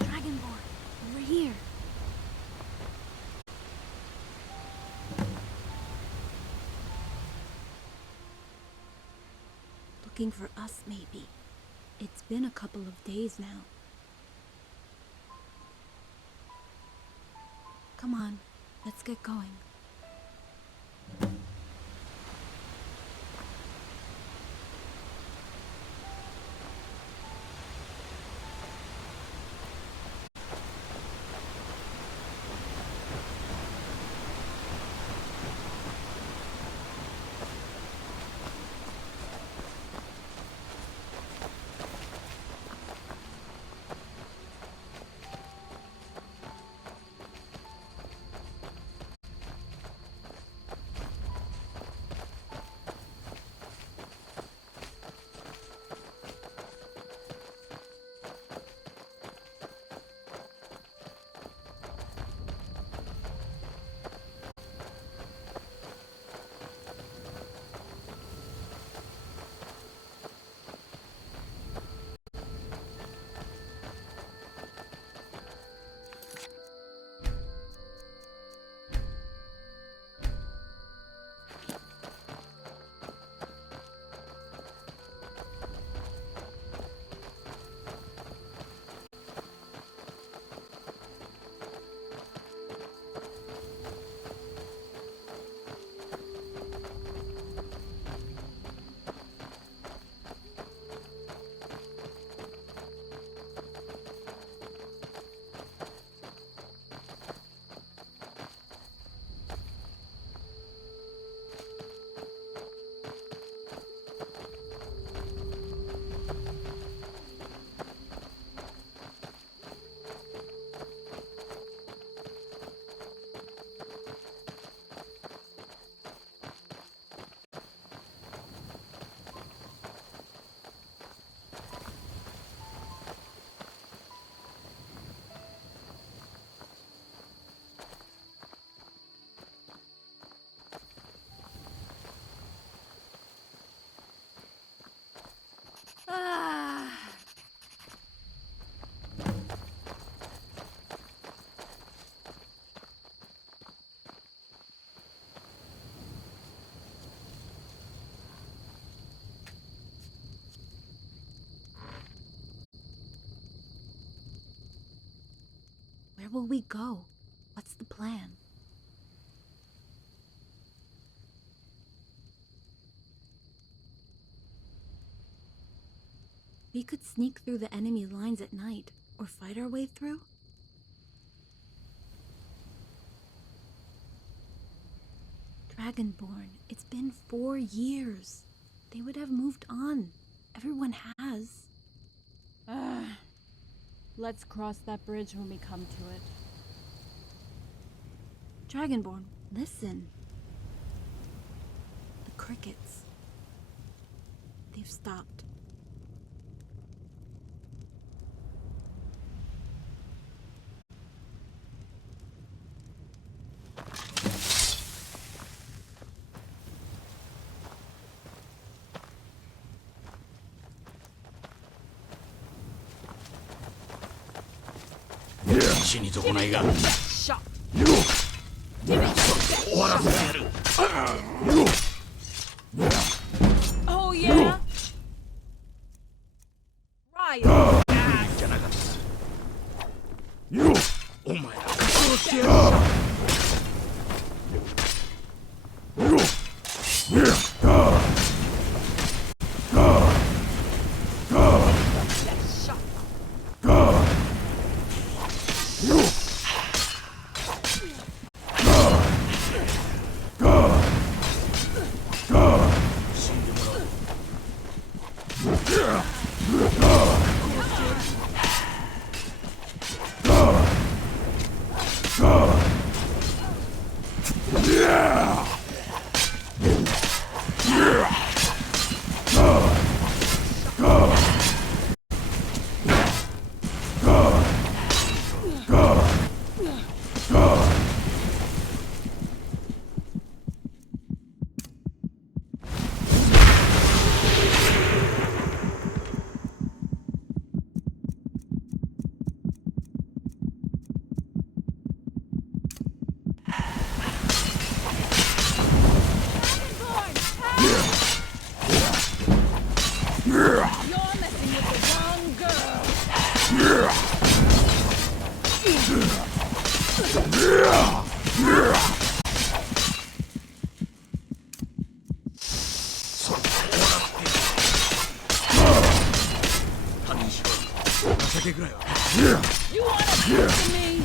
Dragonborn, over here. Looking for us, maybe. It's been a couple of days now. Come on, Let's get going. Where will we go? What's the plan? We could sneak through the enemy lines at night, or fight our way through. Dragonborn, it's been 4 years. They would have moved on. Everyone has. Let's cross that bridge when we come to it. Dragonborn, listen. The crickets. They've stopped. Shot. Oh yeah. Riot. Yeah! You wanna talk to me?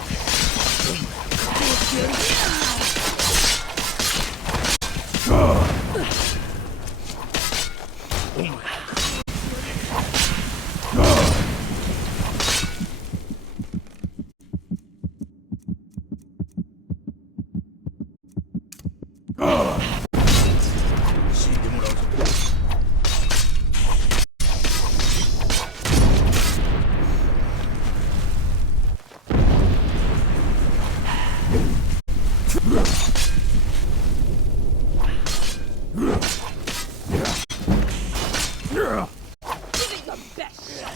Give it your best shot.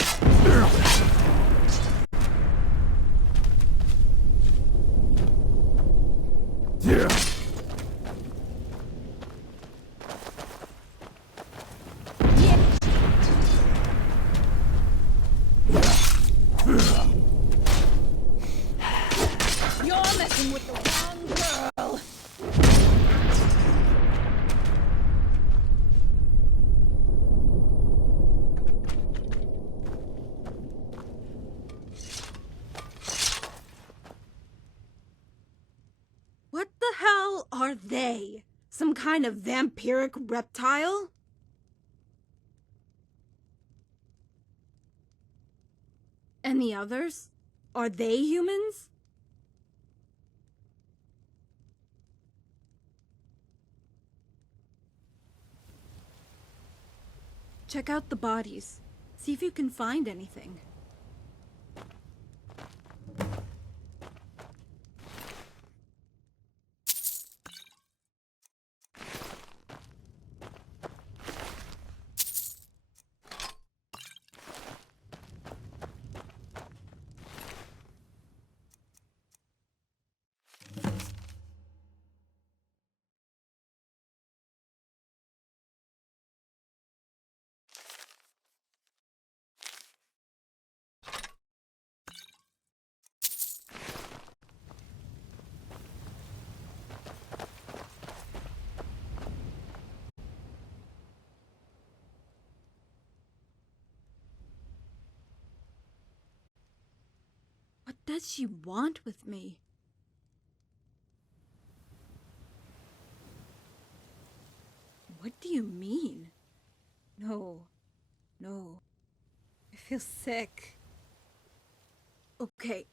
You're messing with the wrong girl. What the hell are they? Some kind of vampiric reptile? And the others? Are they humans? Check out the bodies. See if you can find anything. What does she want with me? What do you mean? No. No. I feel sick. Okay.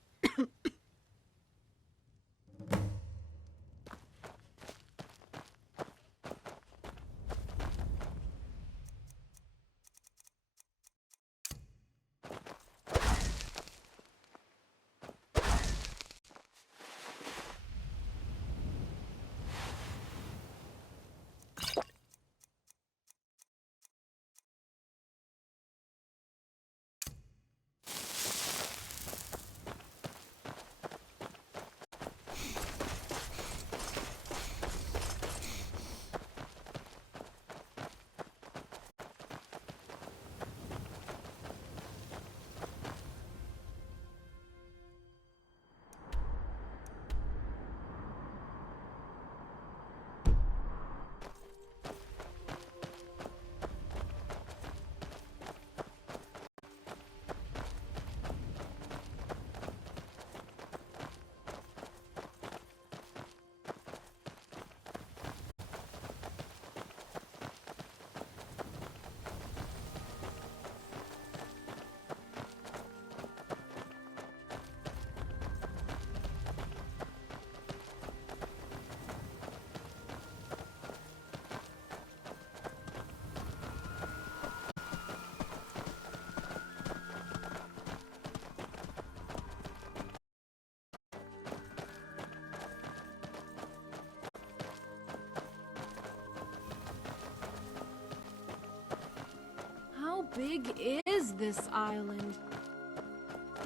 How big is this island?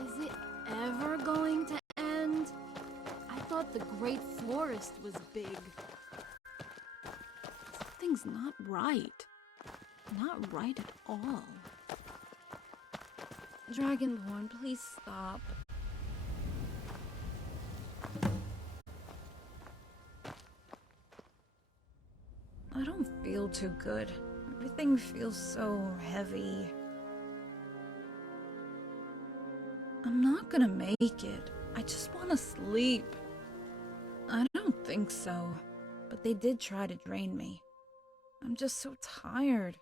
Is it ever going to end? I thought the Great Forest was big. Something's not right. Not right at all. Dragonborn, please stop. I don't feel too good. Everything feels so heavy. I'm not gonna make it. I just wanna sleep. I don't think so. But they did try to drain me. I'm just so tired.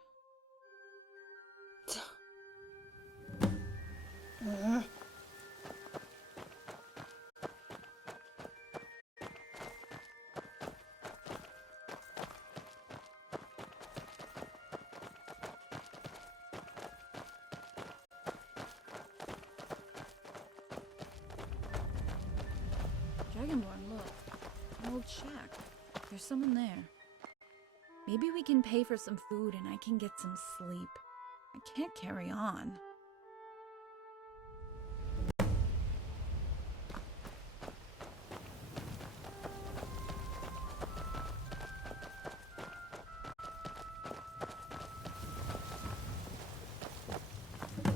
Dragonborn, look. An old shack. There's someone there. Maybe we can pay for some food and I can get some sleep. I can't carry on.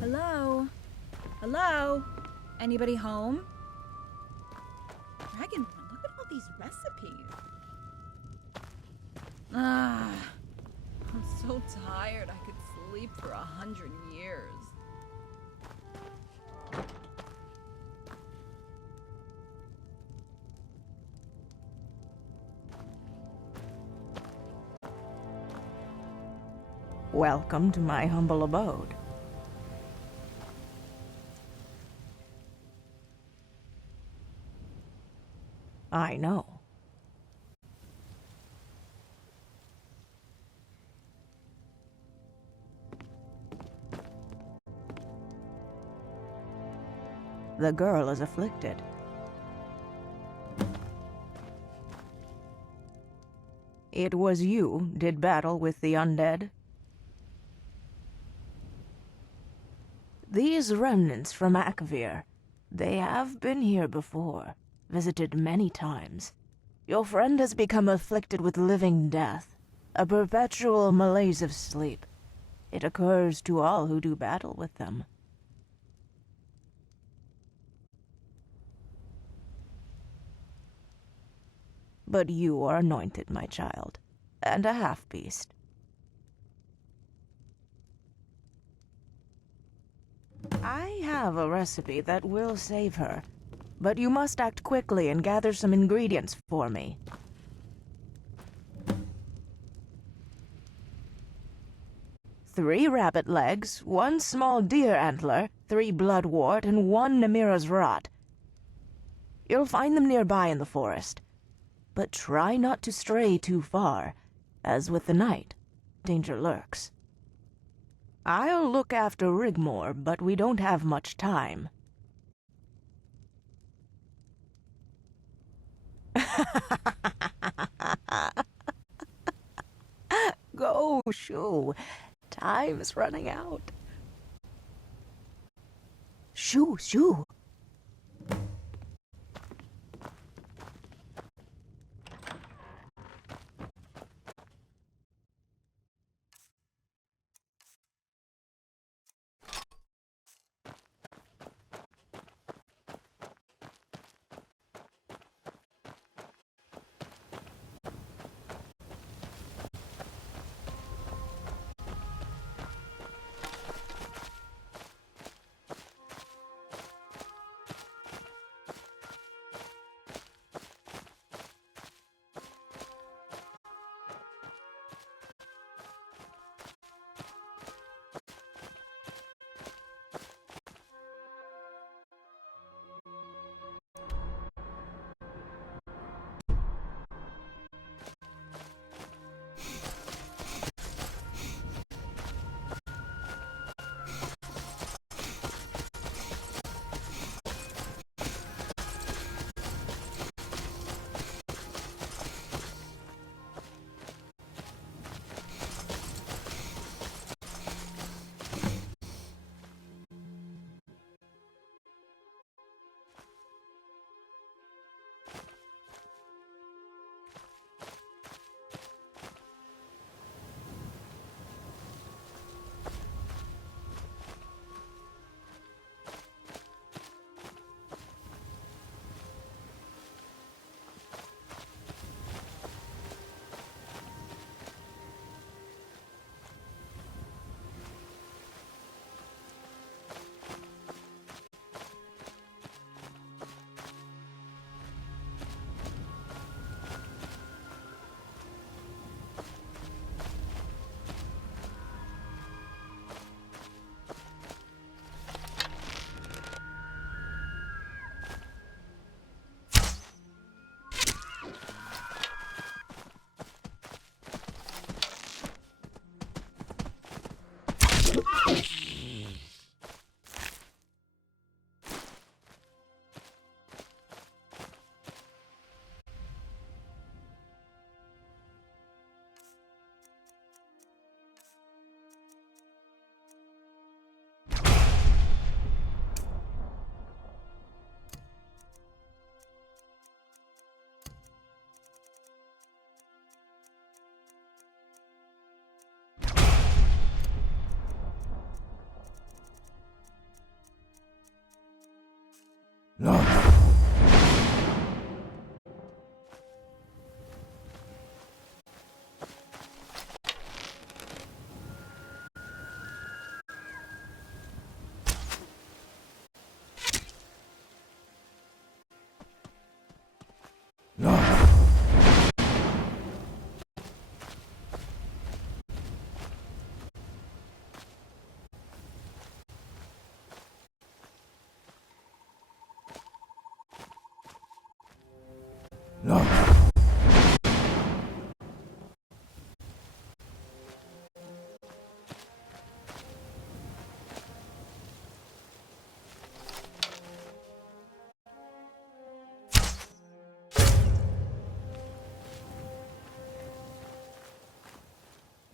Hello? Hello? Anybody home? Dragonborn, look at all these recipes. I'm so tired I could sleep for 100 years. Welcome to my humble abode. I know. The girl is afflicted. It was you did battle with the undead? These remnants from Akvir, they have been here before, visited many times. Your friend has become afflicted with living death, a perpetual malaise of sleep. It occurs to all who do battle with them. But you are anointed, my child, and a half-beast. I have a recipe that will save her, but you must act quickly and gather some ingredients for me. Three rabbit legs, 1 small deer antler, 3 bloodwort, and 1 Namira's rot. You'll find them nearby in the forest, but try not to stray too far, as with the night, danger lurks. I'll look after Rigmore, but we don't have much time. Go, shoo. Time's running out. Shoo, shoo. No.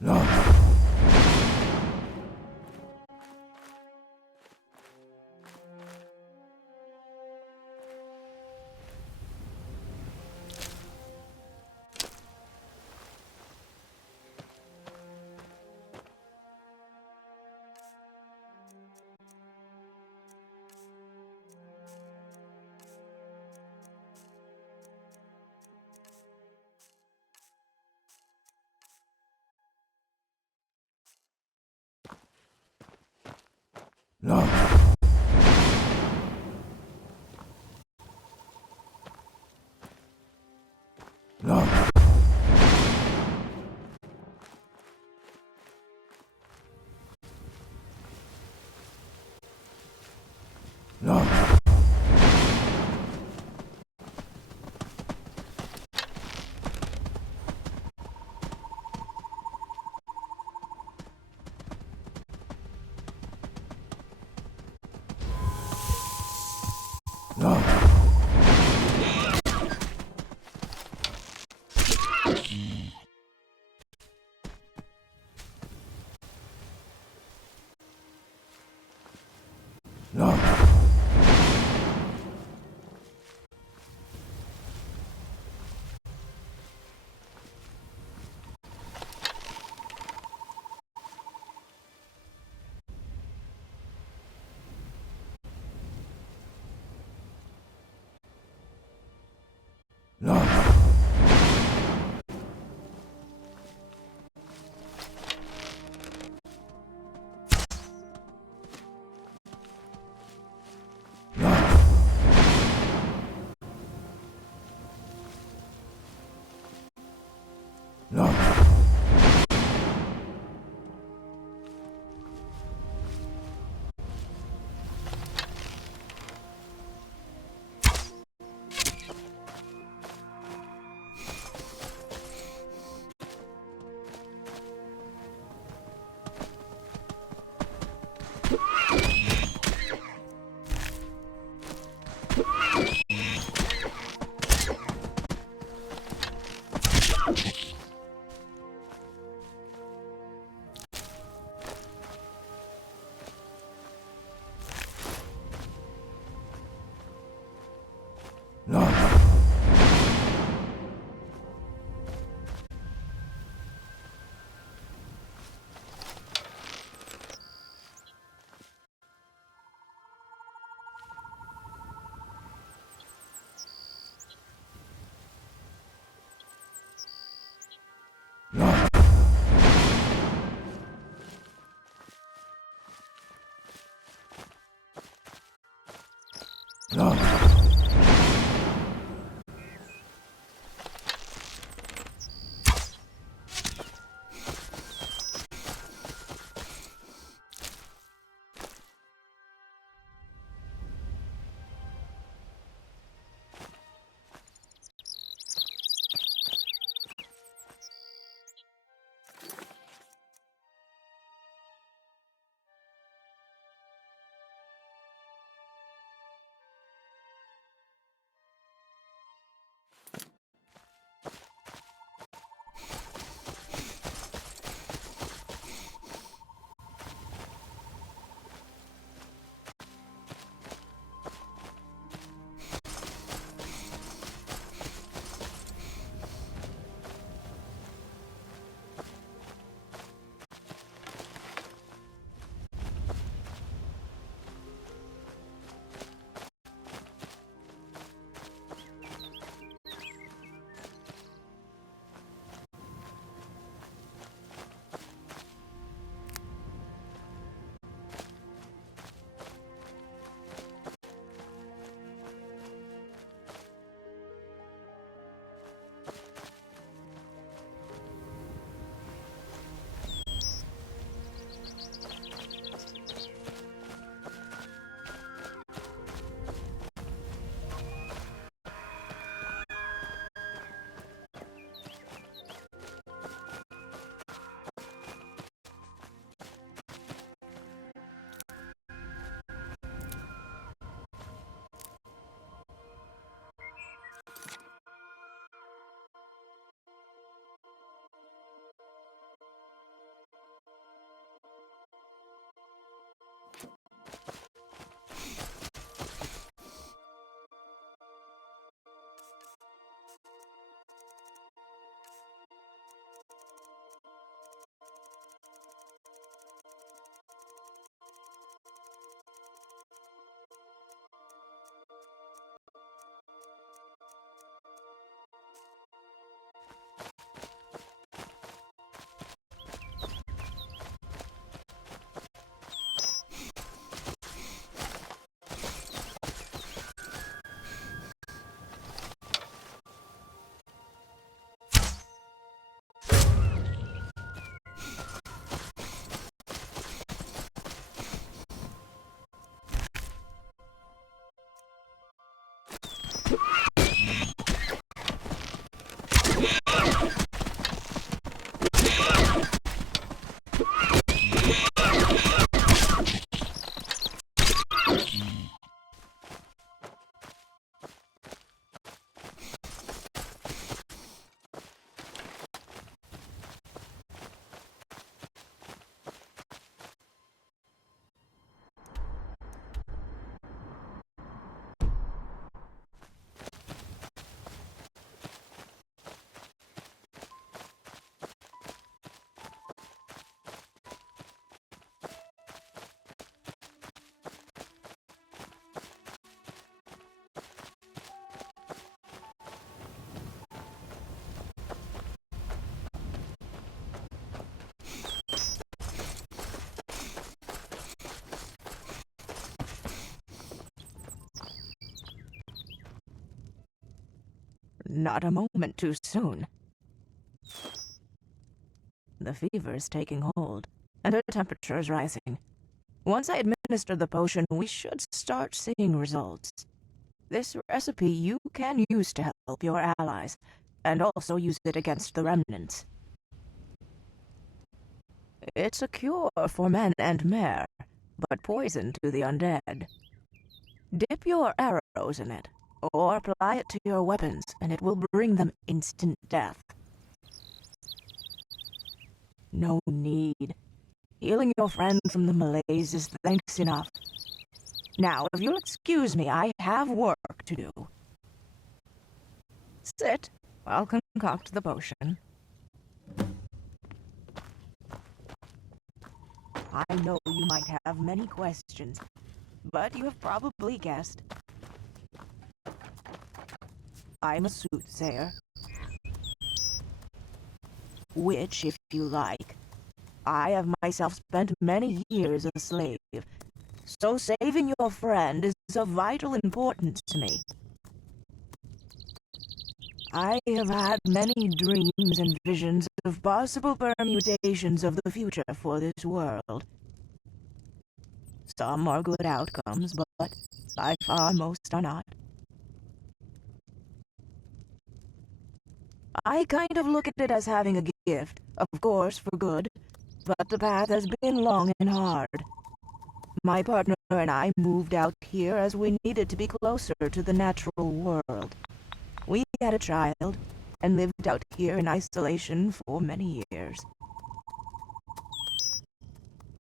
No. No. No. No. No. No. No. No. No. No. No. not a moment too soon. The fever's taking hold, and her temperature is rising. Once I administer the potion, we should start seeing results. This recipe you can use to help your allies, and also use it against the remnants. It's a cure for men and mare, but poison to the undead. Dip your arrows in it, or apply it to your weapons, and it will bring them instant death. No need. Healing your friend from the malaise is thanks enough. Now, if you'll excuse me, I have work to do. Sit. I'll concoct the potion. I know you might have many questions, but you have probably guessed. I'm a soothsayer. Which, if you like, I have myself spent many years a slave, so saving your friend is of vital importance to me. I have had many dreams and visions of possible permutations of the future for this world. Some are good outcomes, but by far most are not. I kind of look at it as having a gift, of course for good, but the path has been long and hard. My partner and I moved out here as we needed to be closer to the natural world. We had a child, and lived out here in isolation for many years.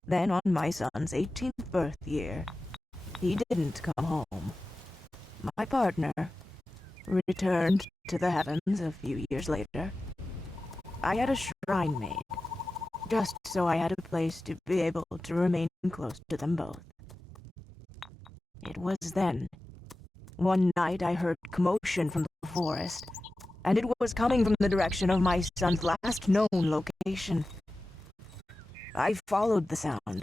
Then on my son's 18th birth year, he didn't come home. My partner returned to the heavens a few years later. I had a shrine made, just so I had a place to be able to remain close to them both. It was then. One night I heard commotion from the forest, and it was coming from the direction of my son's last known location. I followed the sound,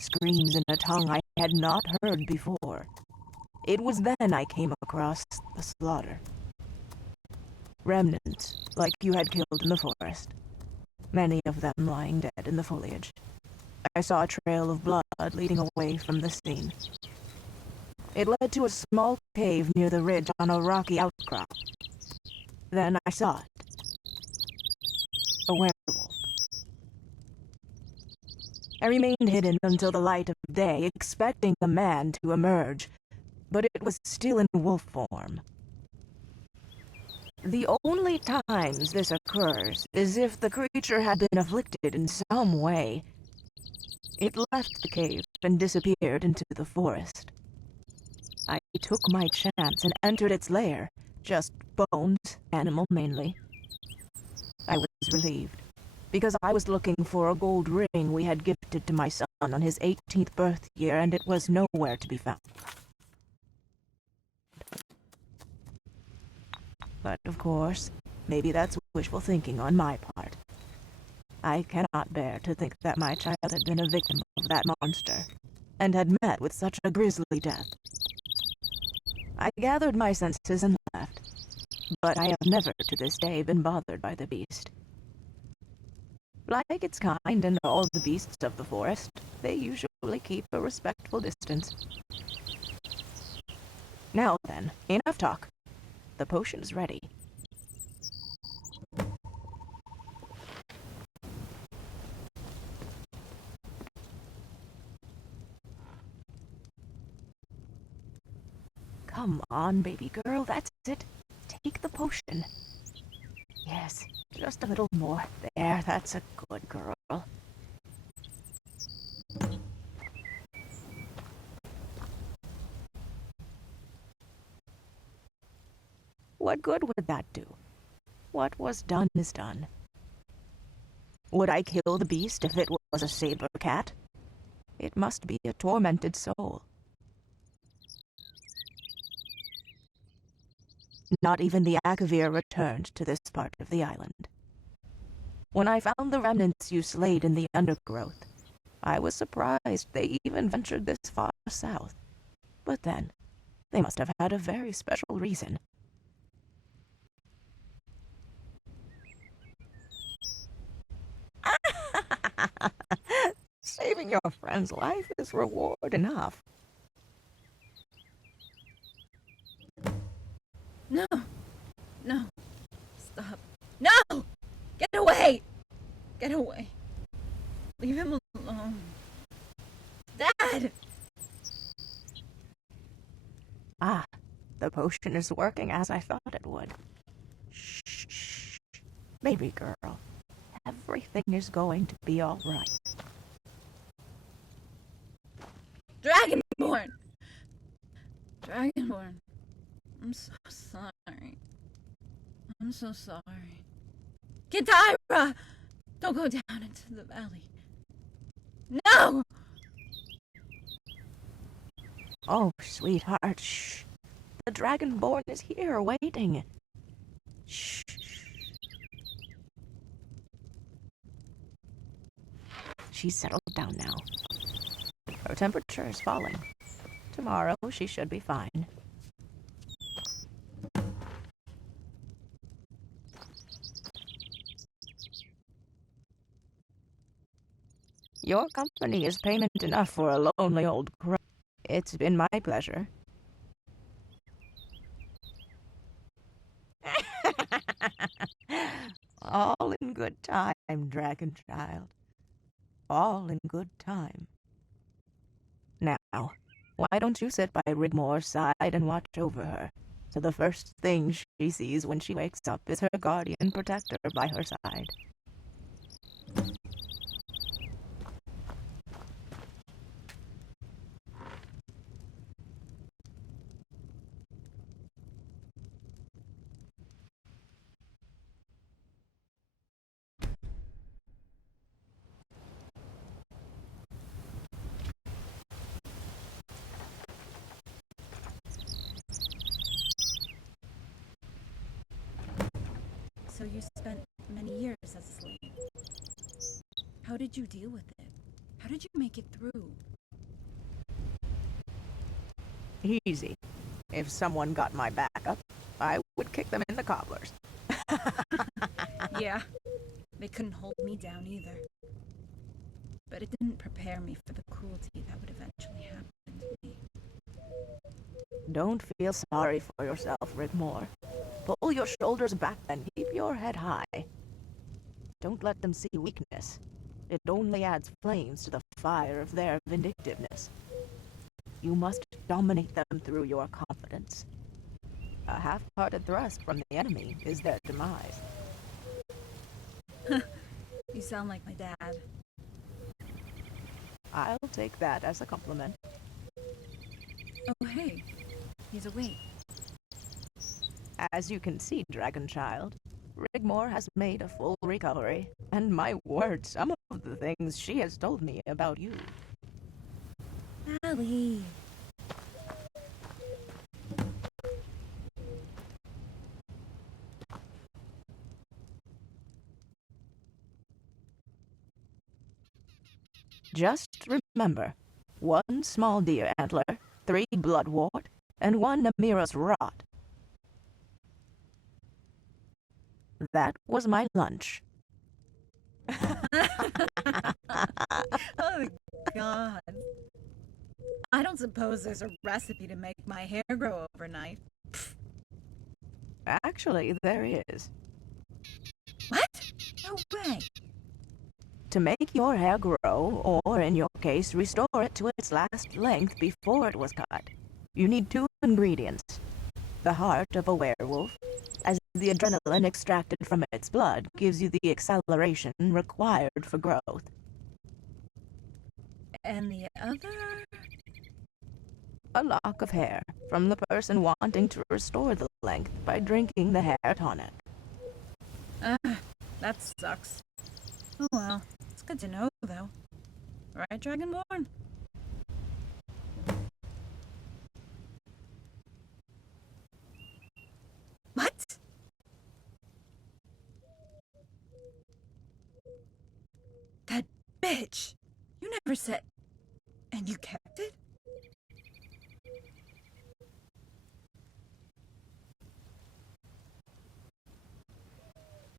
screams in a tongue I had not heard before. It was then I came across the slaughter. Remnants, like you had killed in the forest. Many of them lying dead in the foliage. I saw a trail of blood leading away from the scene. It led to a small cave near the ridge on a rocky outcrop. Then I saw it. A werewolf. I remained hidden until the light of day, expecting the man to emerge, but it was still in wolf form. The only times this occurs is if the creature had been afflicted in some way. It left the cave and disappeared into the forest. I took my chance and entered its lair. Just bones, animal mainly. I was relieved, because I was looking for a gold ring we had gifted to my son on his 18th birth year, and it was nowhere to be found. But of course, maybe that's wishful thinking on my part. I cannot bear to think that my child had been a victim of that monster, and had met with such a grisly death. I gathered my senses and left, but I have never to this day been bothered by the beast. Like its kind and all the beasts of the forest, they usually keep a respectful distance. Now then, enough talk. The potion's ready. Come on, baby girl, that's it. Take the potion. Yes, just a little more. There, that's a good girl. What good would that do? What was done is done. Would I kill the beast if it was a saber cat? It must be a tormented soul. Not even the Akavir returned to this part of the island. When I found the remnants you slayed in the undergrowth, I was surprised they even ventured this far south. But then, they must have had a very special reason. Saving your friend's life is reward enough. No! No! Stop. No! Get away! Get away. Leave him alone. Dad! Ah, the potion is working as I thought it would. Shh. Baby girl, everything is going to be all right. Dragonborn! Dragonborn. I'm so sorry. I'm so sorry. Kitaira! Don't go down into the valley. No! Oh, sweetheart, shh. The Dragonborn is here waiting. Shh. She's settled down now. Her temperature is falling. Tomorrow she should be fine. Your company is payment enough for a lonely old crow. It's been my pleasure. All in good time, dragon child. All in good time. Now, why don't you sit by Rigmore's side and watch over her? So the first thing she sees when she wakes up is her guardian protector by her side. So you spent many years as a slave. How did you deal with it? How did you make it through? Easy. If someone got my back up, I would kick them in the cobblers. Yeah, they couldn't hold me down either. But it didn't prepare me for the cruelty that would eventually happen to me. Don't feel sorry for yourself, Rigmore. Pull your shoulders back and keep your head high. Don't let them see weakness. It only adds flames to the fire of their vindictiveness. You must dominate them through your confidence. A half-hearted thrust from the enemy is their demise. You sound like my dad. I'll take that as a compliment. Oh, hey. He's awake. As you can see, Dragon Child, Rigmore has made a full recovery, and my word, some of the things she has told me about you. Allie. Just remember, 1 small deer antler, 3 bloodwort, and 1 Namira's rot. That was my lunch. Oh, God. I don't suppose there's a recipe to make my hair grow overnight. Actually, there is. What? No way. To make your hair grow, or in your case, restore it to its last length before it was cut, you need 2 ingredients. The heart of a werewolf, as the adrenaline extracted from its blood gives you the acceleration required for growth. And the other? A lock of hair from the person wanting to restore the length by drinking the hair tonic. That sucks. Oh well, it's good to know though. Right, Dragonborn? What? That bitch! You never said... And you kept it?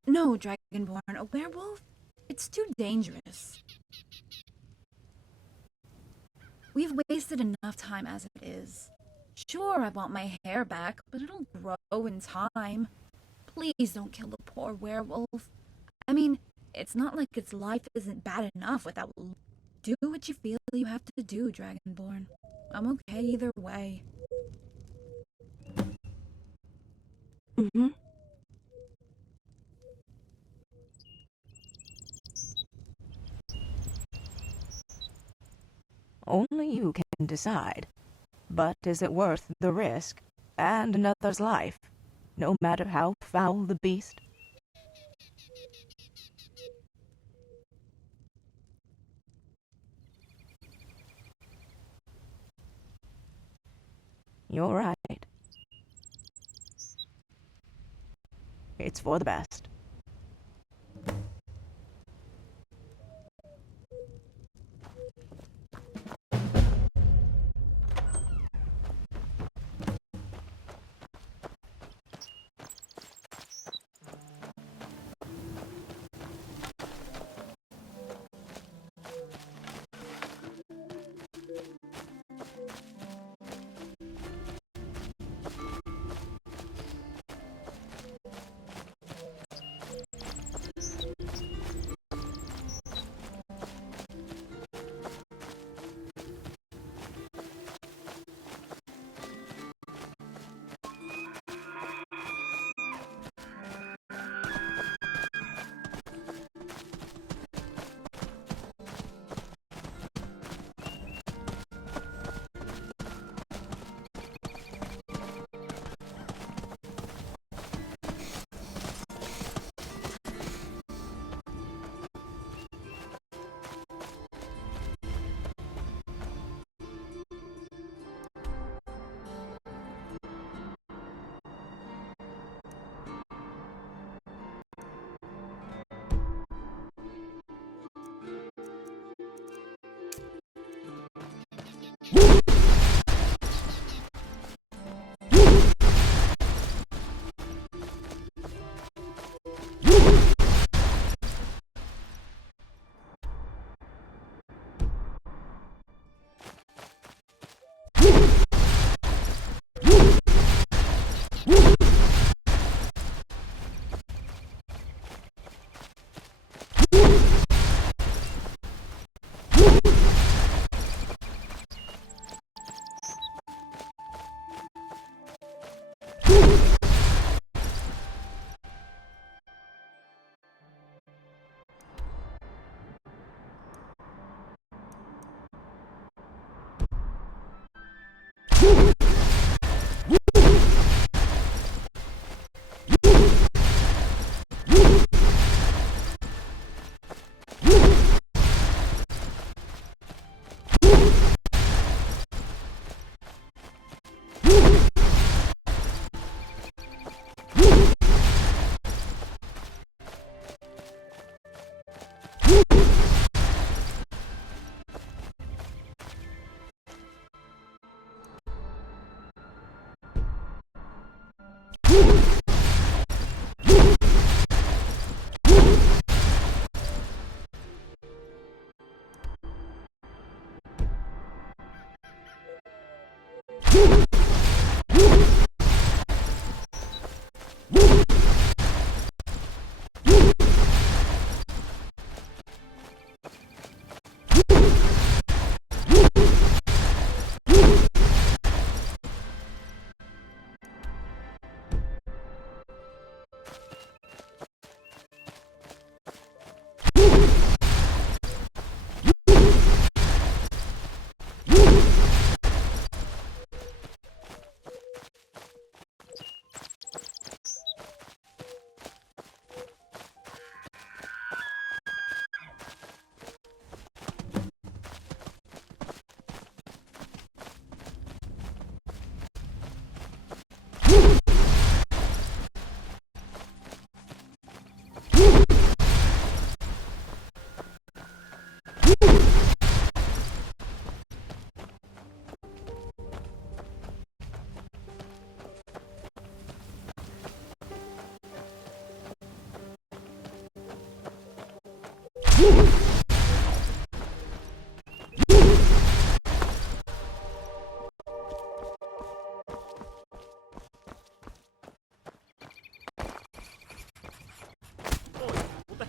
No, Dragonborn, a werewolf? It's too dangerous. We've wasted enough time as it is. Sure, I want my hair back, but it'll grow in time. Please don't kill the poor werewolf. I mean, it's not like its life isn't bad enough without... Do what you feel you have to do, Dragonborn. I'm okay either way. Mm-hmm. Only you can decide. But is it worth the risk and another's life, no matter how foul the beast? You're right. It's for the best.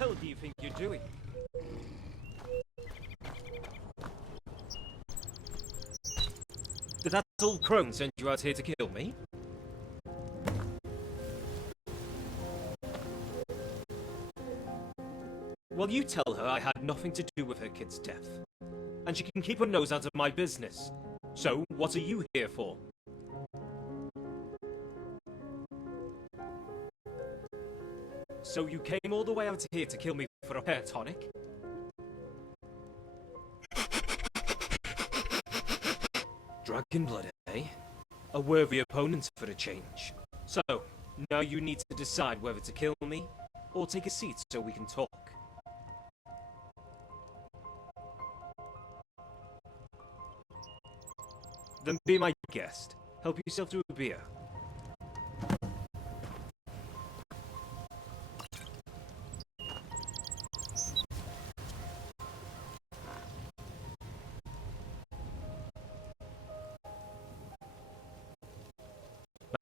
hell do you think you're doing? Did that old crone send you out here to kill me? Well, you tell her I had nothing to do with her kid's death. And she can keep her nose out of my business. So, what are you here for? So you came all the way out here to kill me for a hair tonic? Dragon blood, eh? A worthy opponent for a change. So, now you need to decide whether to kill me, or take a seat so we can talk. Then be my guest. Help yourself to a beer.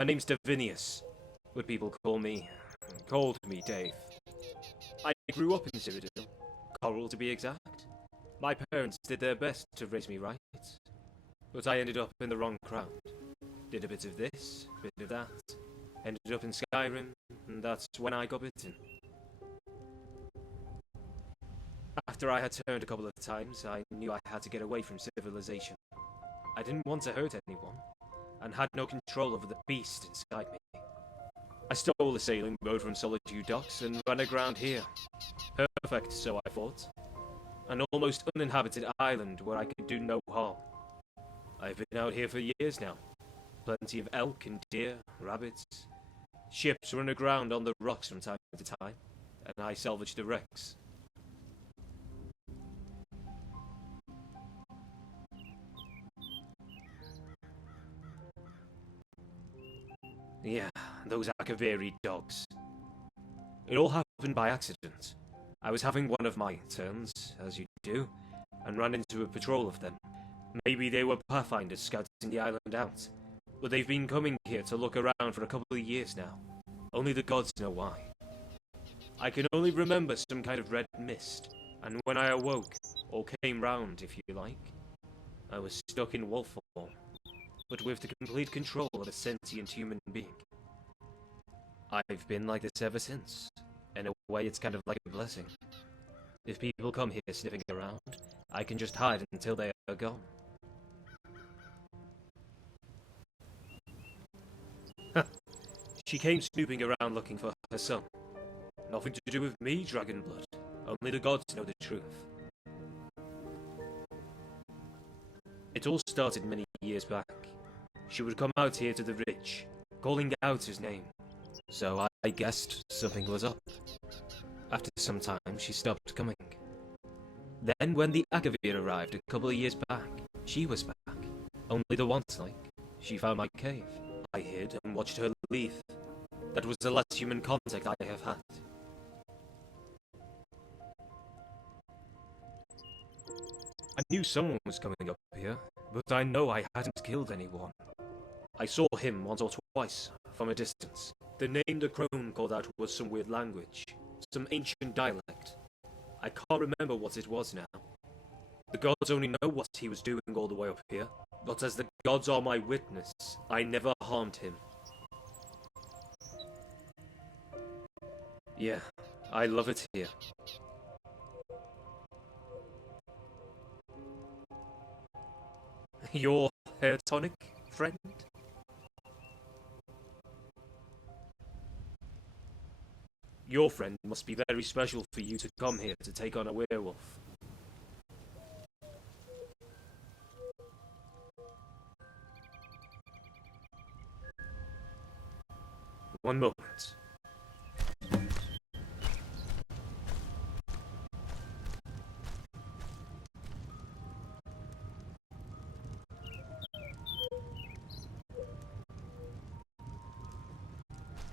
My name's Davinius, what people call me. Called me Dave. I grew up in Cyrodiil, Coral to be exact. My parents did their best to raise me right, but I ended up in the wrong crowd. Did a bit of this, a bit of that, ended up in Skyrim, and that's when I got bitten. After I had turned a couple of times, I knew I had to get away from civilization. I didn't want to hurt anyone, and had no control over the beast inside me. I stole a sailing boat from Solitude Docks and ran aground here. Perfect, so I thought. An almost uninhabited island where I could do no harm. I've been out here for years now. Plenty of elk and deer, rabbits. Ships run aground on the rocks from time to time, and I salvage the wrecks. Yeah, those Akaviri dogs. It all happened by accident. I was having one of my turns, as you do, and ran into a patrol of them. Maybe they were pathfinders scouting the island out, but they've been coming here to look around for a couple of years now. Only the gods know why. I can only remember some kind of red mist, and when I awoke, or came round if you like, I was stuck in wolf form, but with the complete control of a sentient human being. I've been like this ever since. In a way, it's kind of like a blessing. If people come here sniffing around, I can just hide until they are gone. She came snooping around looking for her son. Nothing to do with me, Dragonblood. Only the gods know the truth. It all started many years back. She would come out here to the ridge, calling out his name. So I guessed something was up. After some time, she stopped coming. Then when the Akavir arrived a couple of years back, she was back. Only the once like. She found my cave. I hid and watched her leave. That was the last human contact I have had. I knew someone was coming up here, but I know I hadn't killed anyone. I saw him once or twice, from a distance. The name the crone called out was some weird language, some ancient dialect. I can't remember what it was now. The gods only know what he was doing all the way up here, but as the gods are my witness, I never harmed him. Yeah, I love it here. Your hair tonic, friend? Your friend must be very special for you to come here to take on a werewolf. One moment.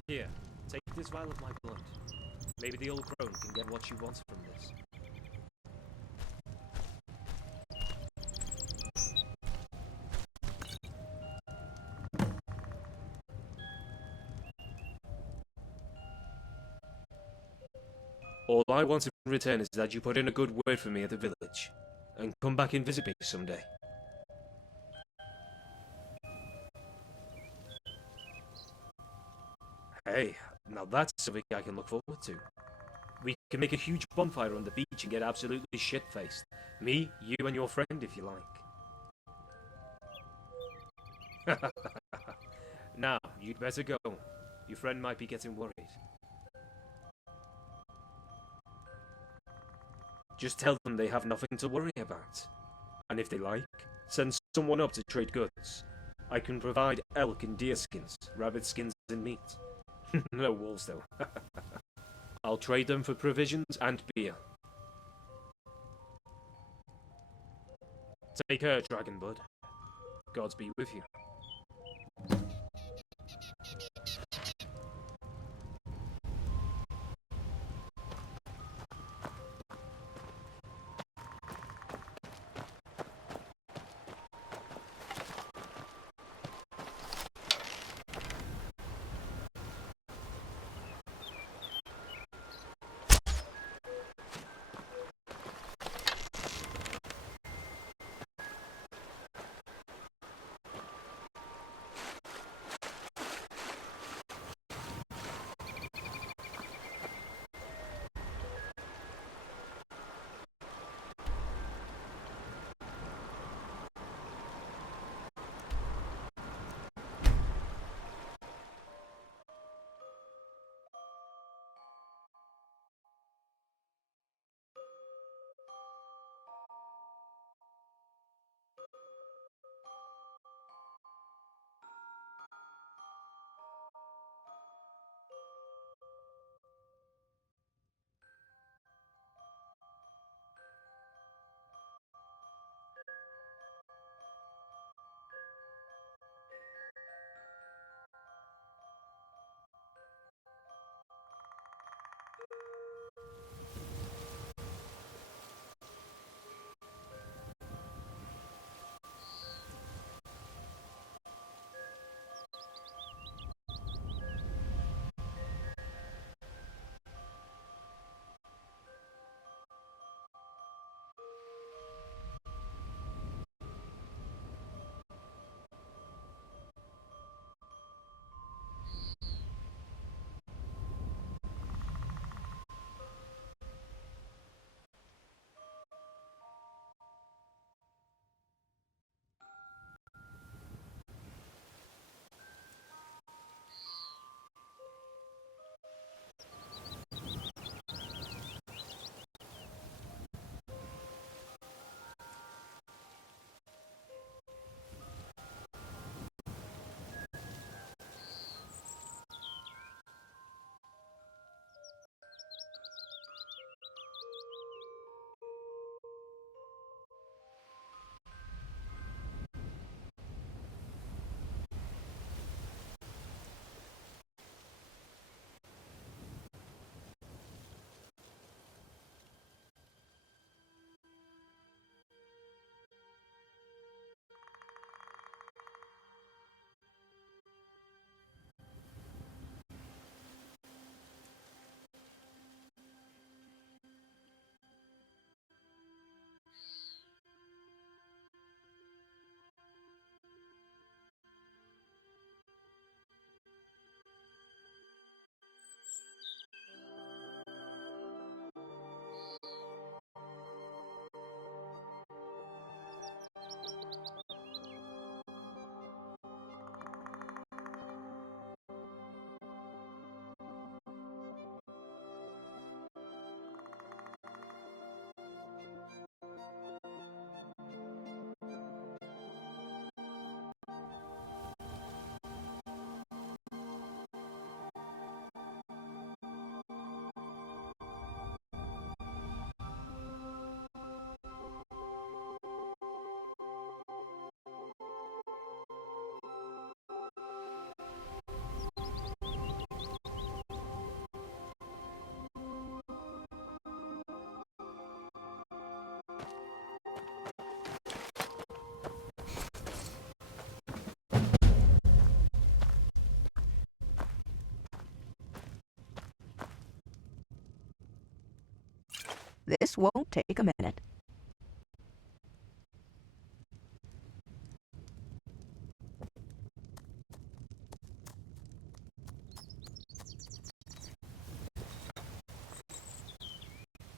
Here, take this vial of my blood. Maybe the old crone can get what she wants from this. All I want in return is that you put in a good word for me at the village, and come back and visit me someday. Hey, now that's something I can look forward to. We can make a huge bonfire on the beach and get absolutely shit-faced. Me, you, and your friend, if you like. Now, you'd better go. Your friend might be getting worried. Just tell them they have nothing to worry about. And if they like, send someone up to trade goods. I can provide elk and deer skins, rabbit skins and meat. No wolves though. I'll trade them for provisions and beer. Take care, Dragon Bud. Gods be with you. This won't take a minute.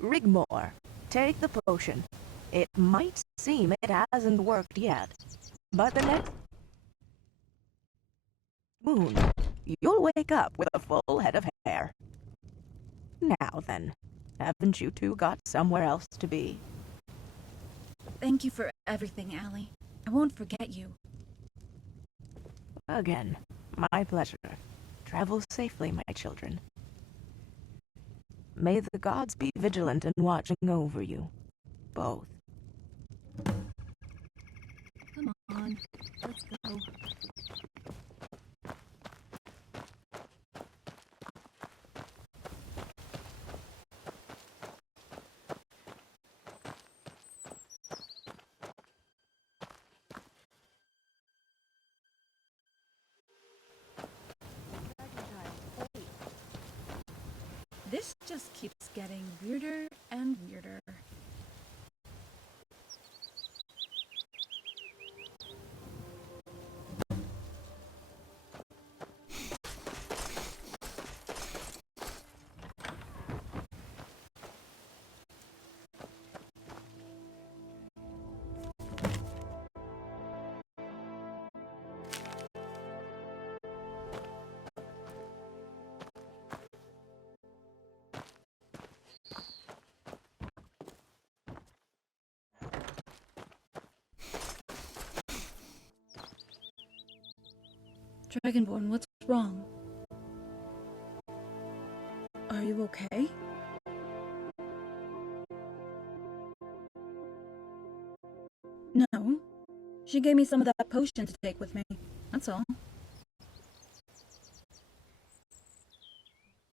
Rigmore, take the potion. It might seem it hasn't worked yet, but the next moon, you'll wake up with a full head of hair. Now then, haven't you two got somewhere else to be? Thank you for everything, Allie. I won't forget you. Again, my pleasure. Travel safely, my children. May the gods be vigilant in watching over you, both. Come on, let's go. This just keeps getting weirder and weirder. Dragonborn, what's wrong? Are you okay? No. She gave me some of that potion to take with me. That's all.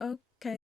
Okay.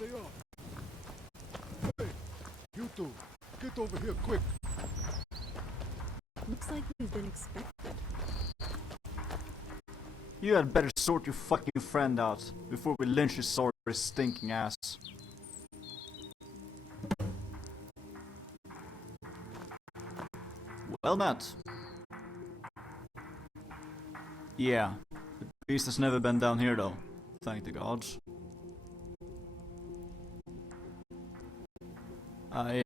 they are. Hey, you two, get over here quick. Looks like we've been expected. You had better sort your fucking friend out before we lynch his sorry stinking ass. Well met. Yeah, the beast has never been down here though, thank the gods. I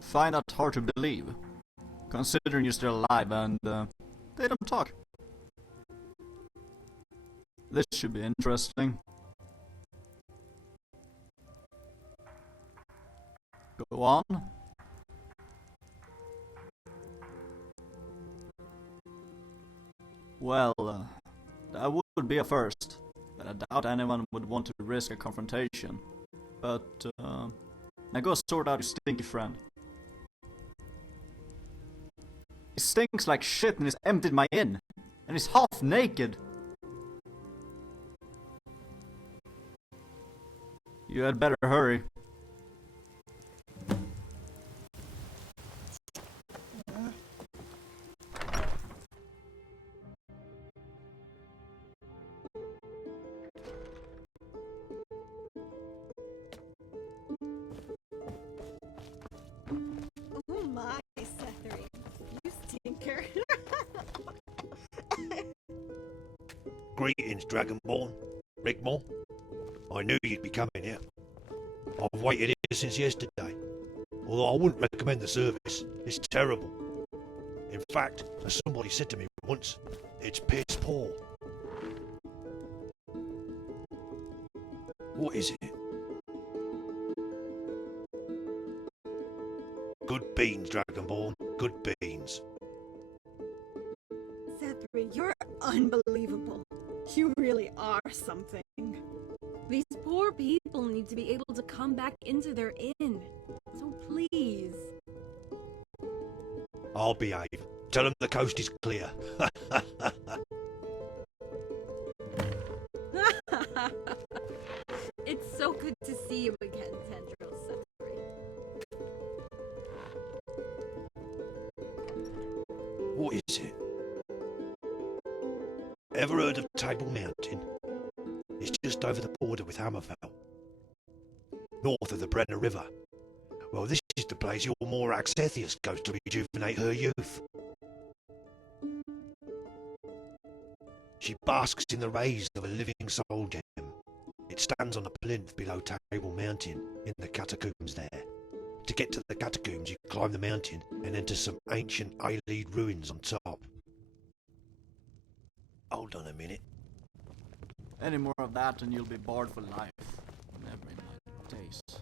find that hard to believe, considering you're still alive and they don't talk. This should be interesting. Go on. Well, that would be a first, but I doubt anyone would want to risk a confrontation. But, now go sort out your stinky friend. He stinks like shit and he's emptied my inn, and he's half naked. You had better hurry. Oh my, Sethary. You stinker. Greetings, Dragonborn. Rigmore. I knew you'd be coming here. I've waited here since yesterday. Although I wouldn't recommend the service. It's terrible. In fact, as somebody said to me once, it's piss poor. What is it? Good beans, Dragonborn. Good beans. Sethary, you're unbelievable. You really are something. These poor people need to be able to come back into their inn. So please. I'll behave. Tell them the coast is clear. It's so good to see you again, Tendril Sethary. What is it? Ever heard of Table Mountain? It's just over the border with Hammerfell, north of the Brenner River. Well, this is the place your Morax Thetheus goes to rejuvenate her youth. She basks in the rays of a living soul gem. It stands on a plinth below Table Mountain in the catacombs there. To get to the catacombs, you climb the mountain and enter some ancient Aelid ruins on top. Hold on a minute. Any more of that and you'll be barred for life. Never in my taste.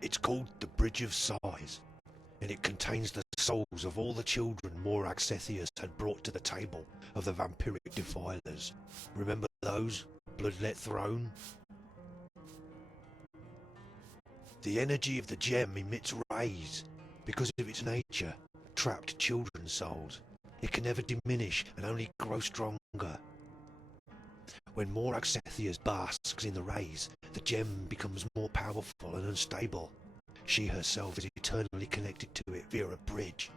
It's called the Bridge of Sighs, and it contains the souls of all the children Morax Thetheus had brought to the table of the vampiric defilers. Remember those? Bloodlet Throne? The energy of the gem emits rays. Because of its nature, trapped children's souls. It can never diminish and only grow stronger. When Morax Thetheus basks in the rays, the gem becomes more powerful and unstable. She herself is eternally connected to it via a bridge.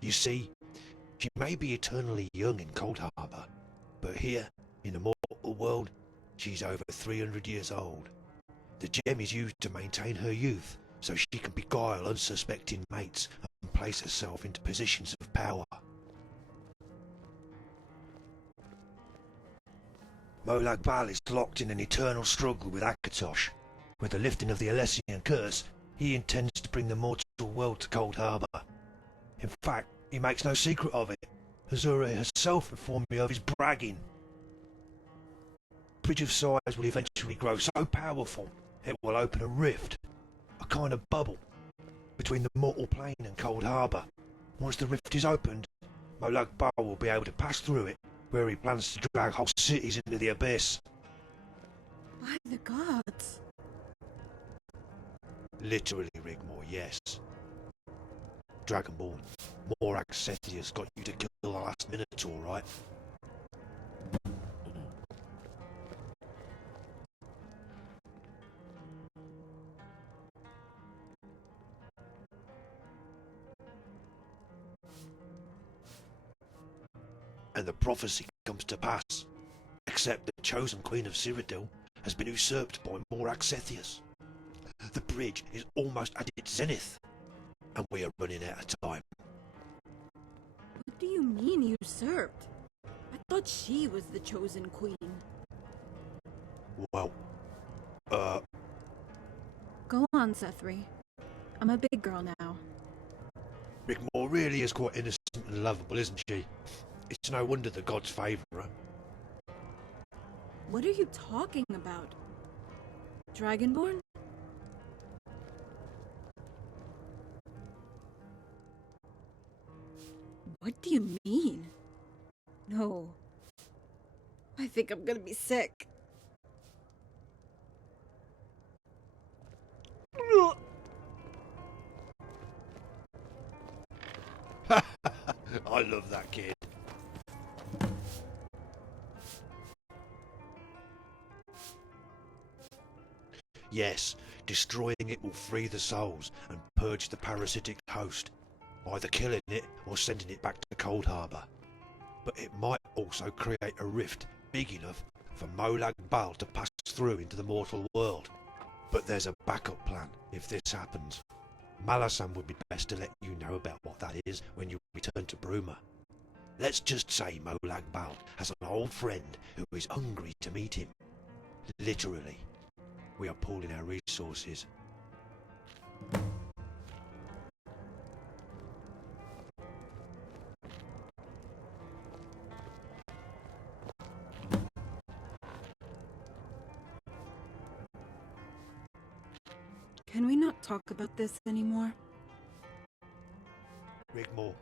You see, she may be eternally young in Cold Harbor, but here, in the mortal world, she's over 300 years old. The gem is used to maintain her youth, so she can beguile unsuspecting mates and place herself into positions of power. Molag Bal is locked in an eternal struggle with Akatosh. With the lifting of the Alessian curse, he intends to bring the mortal world to Cold Harbor. In fact, he makes no secret of it. Azura herself informed me of his bragging. Bridge of Sighs will eventually grow so powerful, it will open a rift, a kind of bubble, between the mortal plane and Cold Harbor. Once the rift is opened, Molag Bal will be able to pass through it, where he plans to drag whole cities into the abyss. By the gods. Literally, Rigmore, yes. Dragonborn, Morak Sethius got you to kill the last minute, alright? And the prophecy comes to pass, except the chosen Queen of Cyrodiil has been usurped by Morak Sethius. The bridge is almost at its zenith, and we are running out of time. What do you mean usurped? I thought she was the chosen queen. Well, Go on, Sethri. I'm a big girl now. Rigmore really is quite innocent and lovable, isn't she? It's no wonder the gods favour her. What are you talking about? Dragonborn? What do you mean? No. I think I'm gonna be sick. I love that kid. Yes, destroying it will free the souls and purge the parasitic host, either killing it or sending it back to Cold Harbour. But it might also create a rift big enough for Molag Bal to pass through into the mortal world. But there's a backup plan if this happens. Malasan would be best to let you know about what that is when you return to Bruma. Let's just say Molag Bal has an old friend who is hungry to meet him. Literally. We are pooling our resources. Can we not talk about this anymore? Rigmore,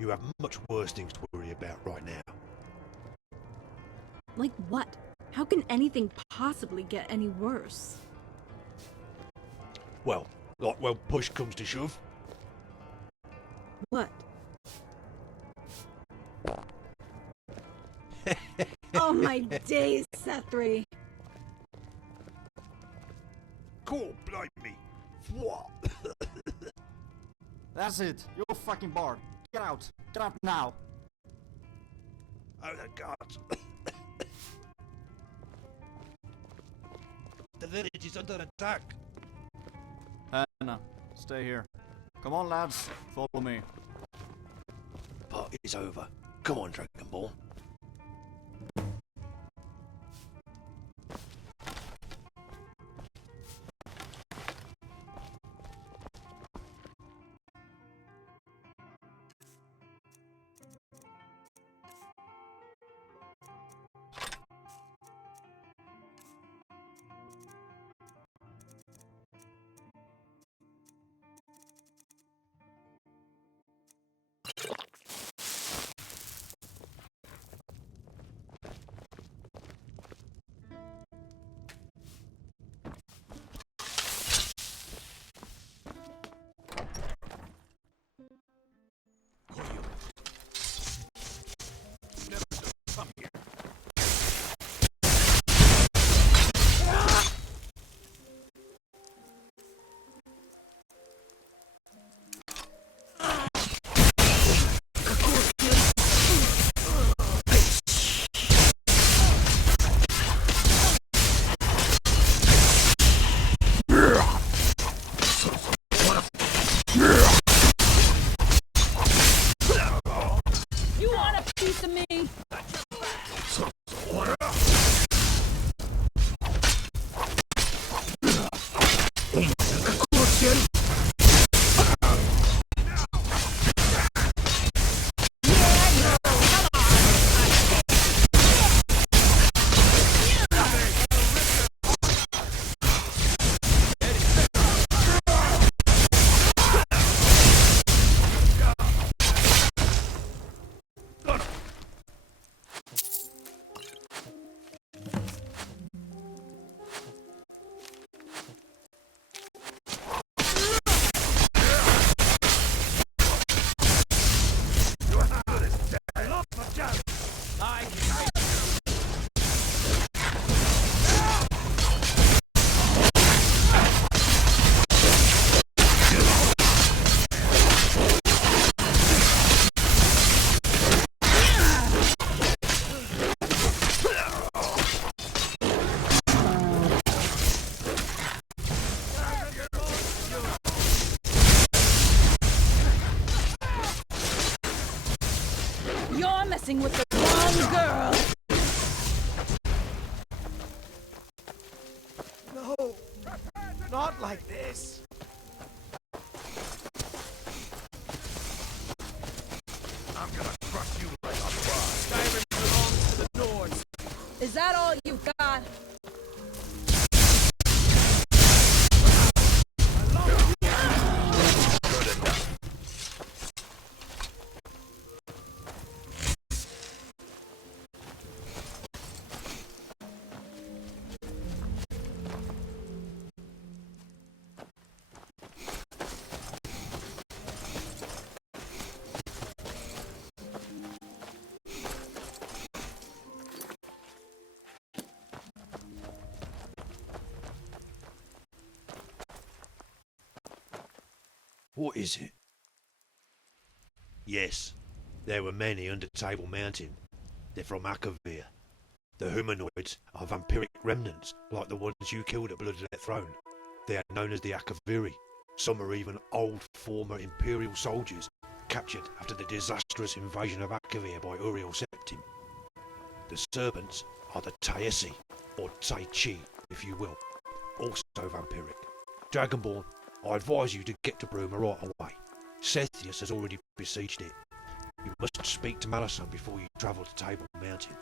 you have much worse things to worry about right now. Like what? How can anything possibly get any worse? Well, like when push comes to shove. What? Oh my days, Sethri. Cool, blame me. What? That's it. You're fucking barred. Get out. Get out now. Oh, the gods. The village is under attack. Anna, stay here. Come on, lads. Follow me. Party's over. Come on, Dragonborn. messing with the wrong girl! No! Not like this! I'm gonna crush you like a frog. Skyrim belongs to the Nords. Is that all you got? Good enough. What is it? Yes, there were many under Table Mountain. They're from Akavir. The humanoids are vampiric remnants, like the ones you killed at Bloodlet Throne. They are known as the Akaviri. Some are even old former Imperial soldiers, captured after the disastrous invasion of Akavir by Uriel Septim. The serpents are the TESV, or Tai Chi, if you will, also vampiric. Dragonborn, I advise you to get to Bruma right away. Sethius has already besieged it. You must speak to Malison before you travel to Table Mountain.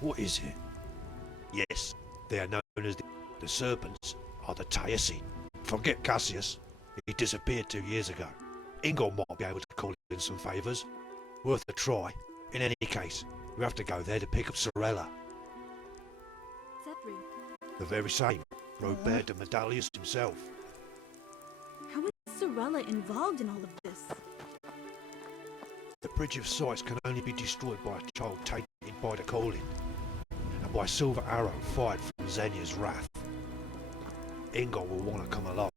What is it? Yes, they are known as the serpents are the TESV. Forget Cassius. He disappeared 2 years ago. Ingol might be able to call in some favours. Worth a try. In any case, we have to go there to pick up Sorella. Cedric, The very same. Robert de Medallius himself. how is Sorella involved in all of this? The Bridge of Sights can only be destroyed by a child taken by the calling, and by Silver Arrow fired from Xenia's wrath. Ingol will want to come along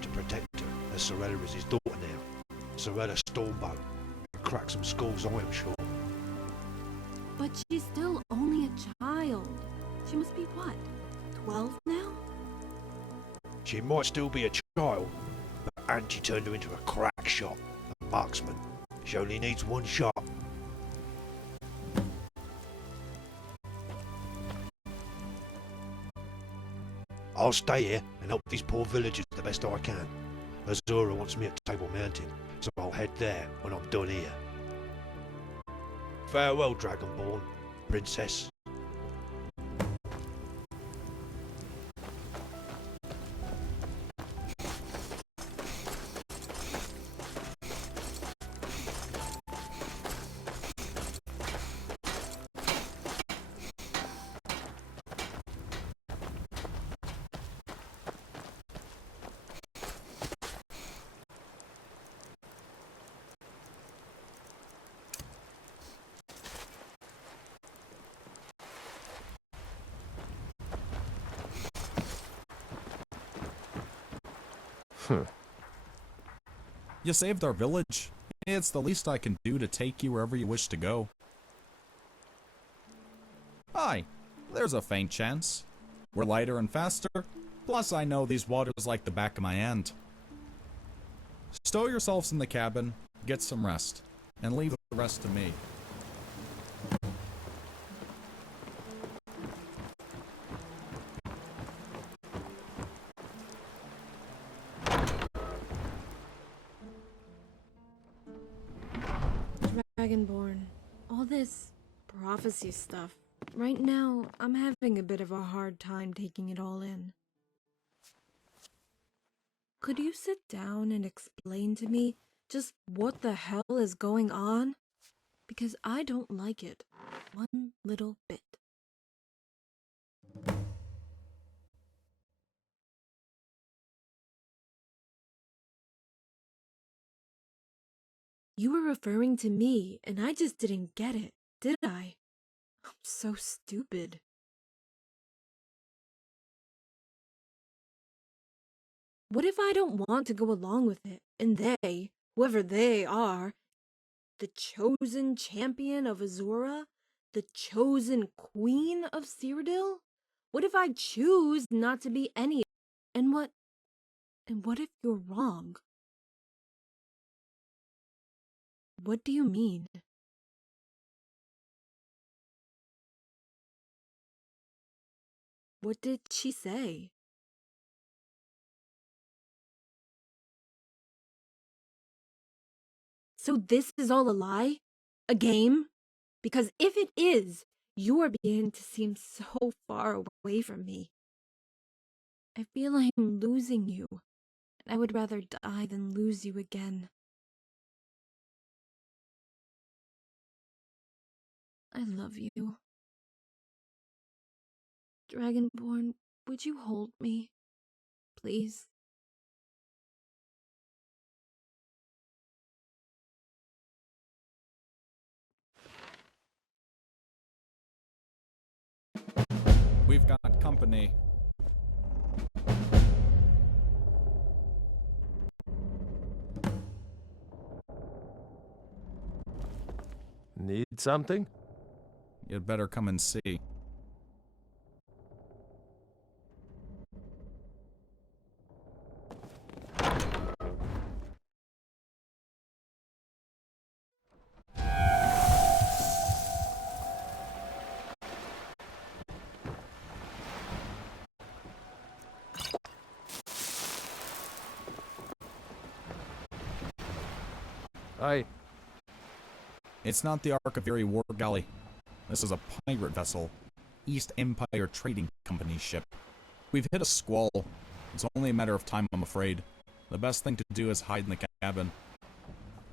to protect her, as Sorella is his daughter now. Sorella Stormbow can crack some skulls, I am sure. But she's still only a child. She must be what, 12 now? She might still be a child, but Auntie turned her into a crack shot, a marksman. She only needs one shot. I'll stay here and help these poor villagers the best I can. Azura wants me at Table Mountain, so I'll head there when I'm done here. Farewell, Dragonborn, Princess. You saved our village. It's the least I can do to take you wherever you wish to go. Aye, there's a faint chance. We're lighter and faster, plus I know these waters like the back of my hand. Stow yourselves in the cabin, get some rest, and leave the rest to me. Dragonborn, all this prophecy stuff. Right now, I'm having a bit of a hard time taking it all in. Could you sit down and explain to me just what the hell is going on? Because I don't like it one little bit. You were referring to me, and I just didn't get it, did I? I'm so stupid. What if I don't want to go along with it, and they, whoever they are, the chosen champion of Azura, the chosen queen of Cyrodiil? What if I choose not to be any, and what And what if you're wrong? What do you mean? What did she say? So this is all a lie? A game? Because if it is, you are beginning to seem so far away from me. I feel I'm losing you, and I would rather die than lose you again. I love you. Dragonborn, would you hold me? Please? We've got company. Need something? You'd better come and see. It's not the Ark of Fury War Galley. This is a pirate vessel. East Empire Trading Company ship. We've hit a squall. It's only a matter of time, I'm afraid. The best thing to do is hide in the cabin.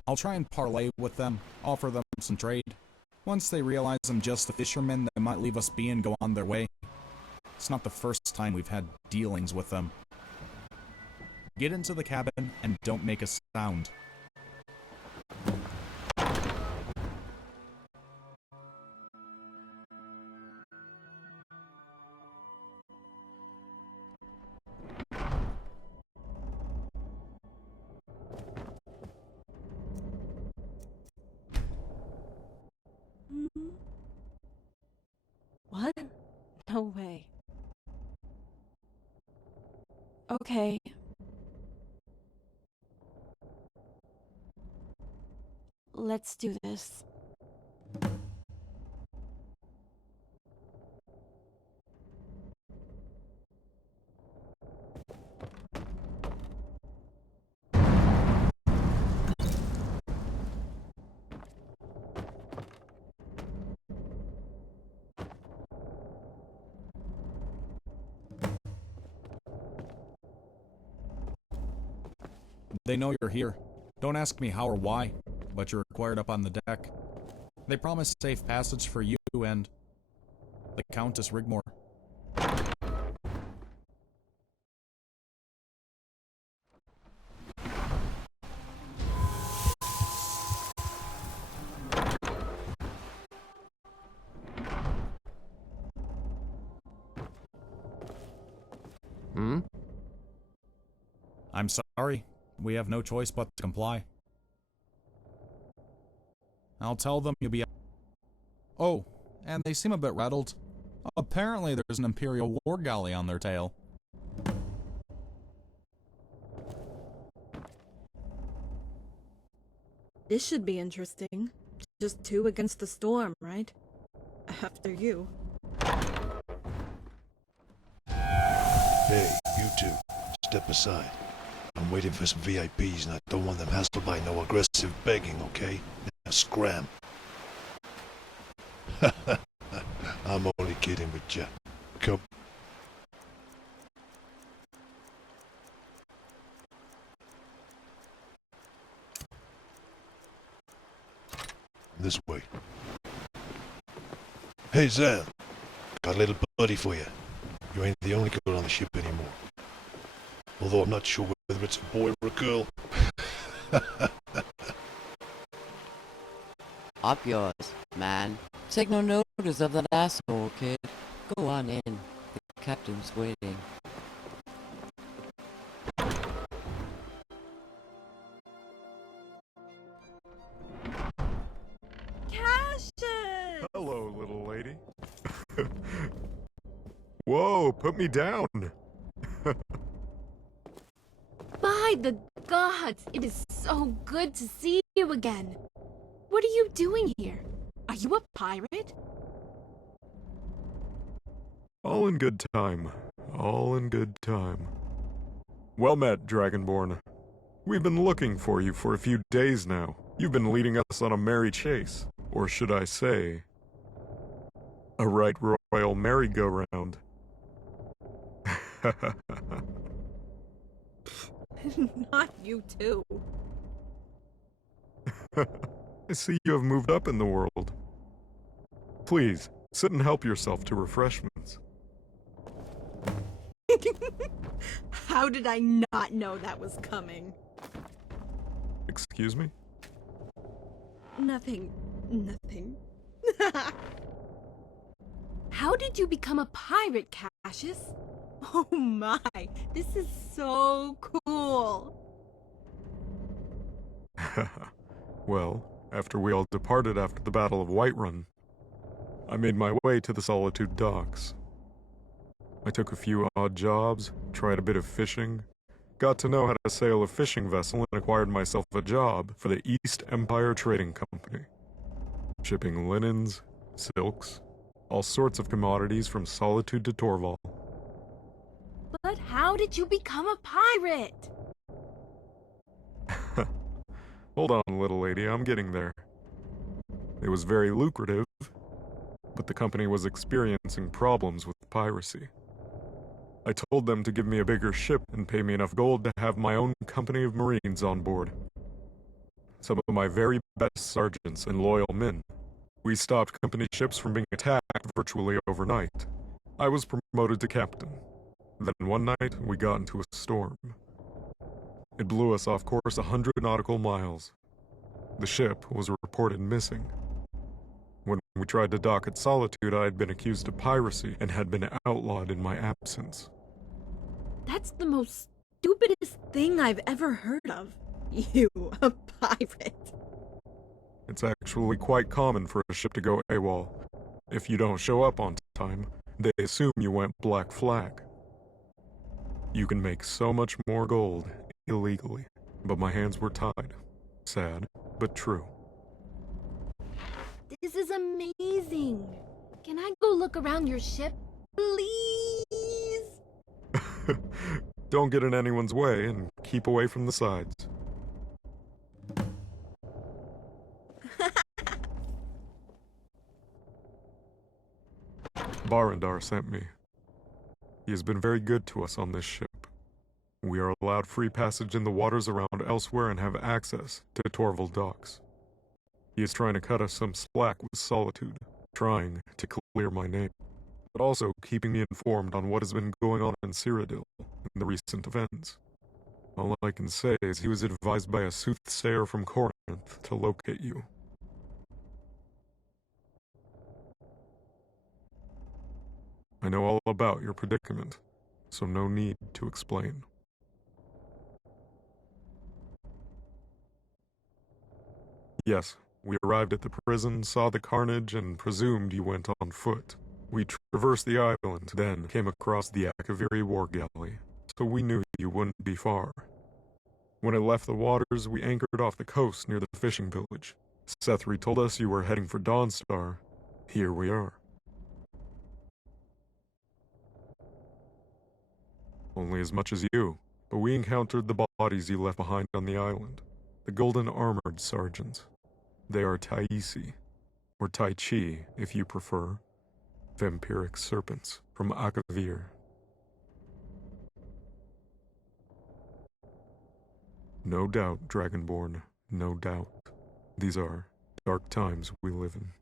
I'll try and parlay with them, offer them some trade. Once they realize I'm just a fisherman, they might leave us be and go on their way. It's not the first time we've had dealings with them. Get into the cabin and don't make a sound. What? No way. Okay. Let's do this. They know you're here. Don't ask me how or why, but you're required up on the deck. They promise safe passage for you and the Countess Rigmore. I'm sorry. We have no choice but to comply. I'll tell them you'll be... Oh, and they seem a bit rattled. Apparently there's an Imperial war galley on their tail. This should be interesting. Just two against the storm, right? After you. Hey, you two, step aside. I'm waiting for some VIPs and I don't want them hassled by no aggressive begging, okay? Now scram. I'm only kidding with ya. Come. This way. Hey, Zan. Got a little buddy for you. You ain't the only girl on the ship anymore. Although I'm not sure whether it's a boy or a girl. Up yours, man. Take no notice of that asshole, kid. Go on in. The captain's waiting. Cassius! Hello, little lady. Whoa, put me down. By the gods, it is so good to see you again. What are you doing here? Are you a pirate? All in good time. All in good time. Well met, Dragonborn. We've been looking for you for a few days now. You've been leading us on a merry chase. Or should I say, a right royal merry-go-round. Not you too. I see you have moved up in the world. Please, sit and help yourself to refreshments. How did I not know that was coming? Excuse me? Nothing. Nothing. How did you become a pirate, Cassius? Oh my, this is so cool. Well, after we all departed after the Battle of Whiterun, I made my way to the Solitude docks. I took a few odd jobs, tried a bit of fishing, got to know how to sail a fishing vessel, and acquired myself a job for the East Empire Trading Company, shipping linens, silks, all sorts of commodities from Solitude to Torval. But how did you become a pirate? Hold on, little lady, I'm getting there. It was very lucrative, but the company was experiencing problems with piracy. I told them to give me a bigger ship and pay me enough gold to have my own company of Marines on board. Some of my very best sergeants and loyal men. We stopped company ships from being attacked virtually overnight. I was promoted to captain. Then one night, we got into a storm. It blew us off course 100 nautical miles. The ship was reported missing. When we tried to dock at Solitude, I had been accused of piracy and had been outlawed in my absence. That's the most stupidest thing I've ever heard of. You, a pirate. It's actually quite common for a ship to go AWOL. If you don't show up on time, they assume you went black flag. You can make so much more gold illegally, but my hands were tied. Sad, but true. This is amazing. Can I go look around your ship, please? Don't get in anyone's way and keep away from the sides. Barandar sent me. He has been very good to us on this ship. We are allowed free passage in the waters around elsewhere and have access to Torval docks. He is trying to cut us some slack with Solitude, trying to clear my name, but also keeping me informed on what has been going on in Cyrodiil in the recent events. All I can say is he was advised by a soothsayer from Corinth to locate you. I know all about your predicament, so no need to explain. Yes, we arrived at the prison, saw the carnage, and presumed you went on foot. We traversed the island, then came across the Akaviri war galley, so we knew you wouldn't be far. When it left the waters, we anchored off the coast near the fishing village. Sethri told us you were heading for Dawnstar. Here we are. Only as much as you, but we encountered the bodies you left behind on the island. The golden armored sergeants. They are Taisi, or Tai Chi, if you prefer. Vampiric serpents from Akavir. No doubt, Dragonborn, no doubt. These are dark times we live in.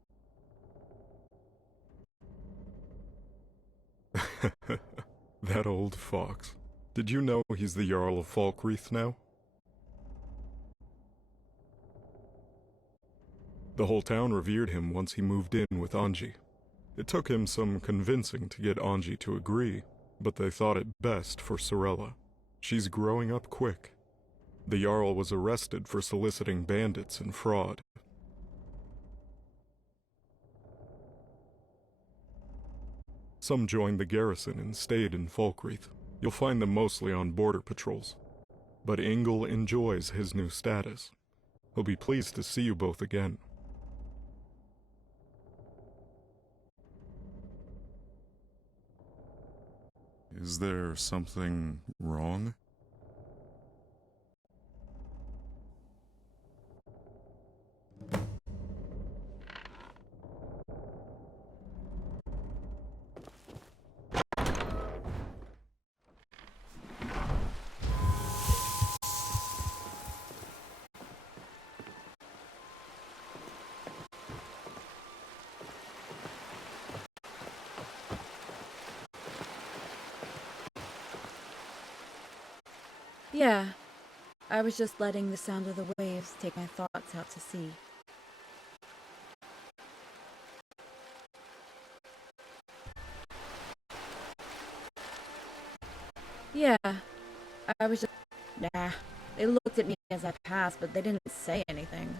That old fox. Did you know he's the Jarl of Falkreath now? The whole town revered him once he moved in with Anji. It took him some convincing to get Anji to agree, but they thought it best for Sorella. She's growing up quick. The Jarl was arrested for soliciting bandits and fraud. Some joined the garrison and stayed in Falkreath. You'll find them mostly on border patrols. but Ingle enjoys his new status. He'll be pleased to see you both again. Is there something wrong? Yeah, I was just letting the sound of the waves take my thoughts out to sea. Yeah, I was just... Nah, they looked at me as I passed, but they didn't say anything.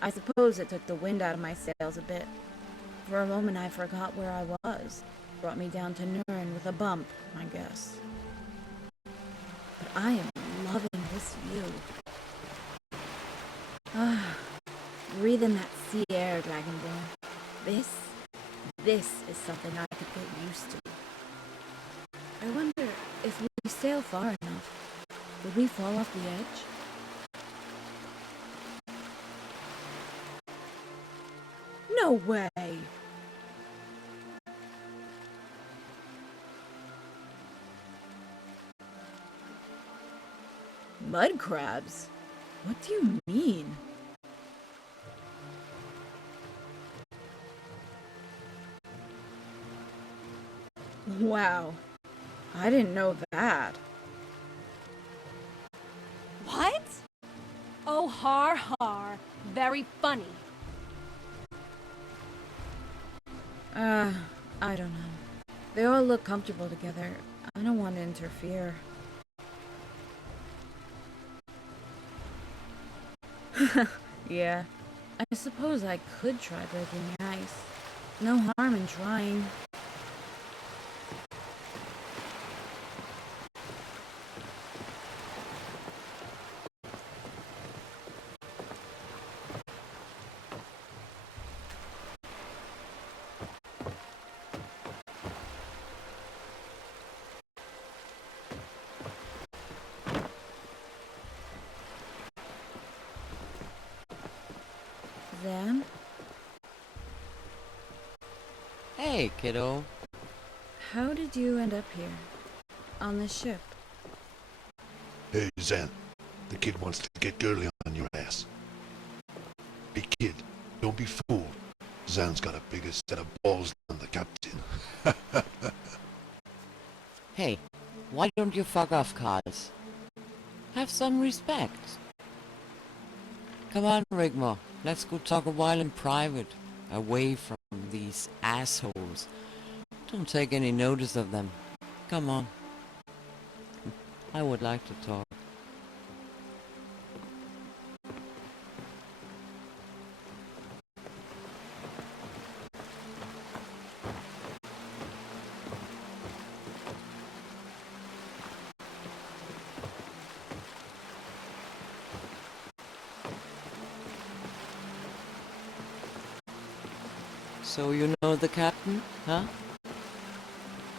I suppose it took the wind out of my sails a bit. For a moment I forgot where I was. Brought me down to Nurn with a bump, I guess. But I am loving this view. Ah, breathing that sea air, Dragonborn. This is something I could get used to. I wonder if we sail far enough, would we fall off the edge? No way! Mud crabs? What do you mean? Wow, I didn't know that. What? Oh, har har. Very funny. I don't know. They all look comfortable together. I don't want to interfere. Yeah, I suppose I could try breaking the ice. No harm in trying. Zan? Hey, kiddo. How did you end up here? On this ship? Hey, Zan. The kid wants to get girly on your ass. Hey, kid, don't be fooled. Zan's got a bigger set of balls than the captain. Hey, why don't you fuck off, Carls? Have some respect. Come on, Rigmor. Let's go talk a while in private. Away from these assholes. Don't take any notice of them. Come on. I would like to talk. So you know the captain, huh?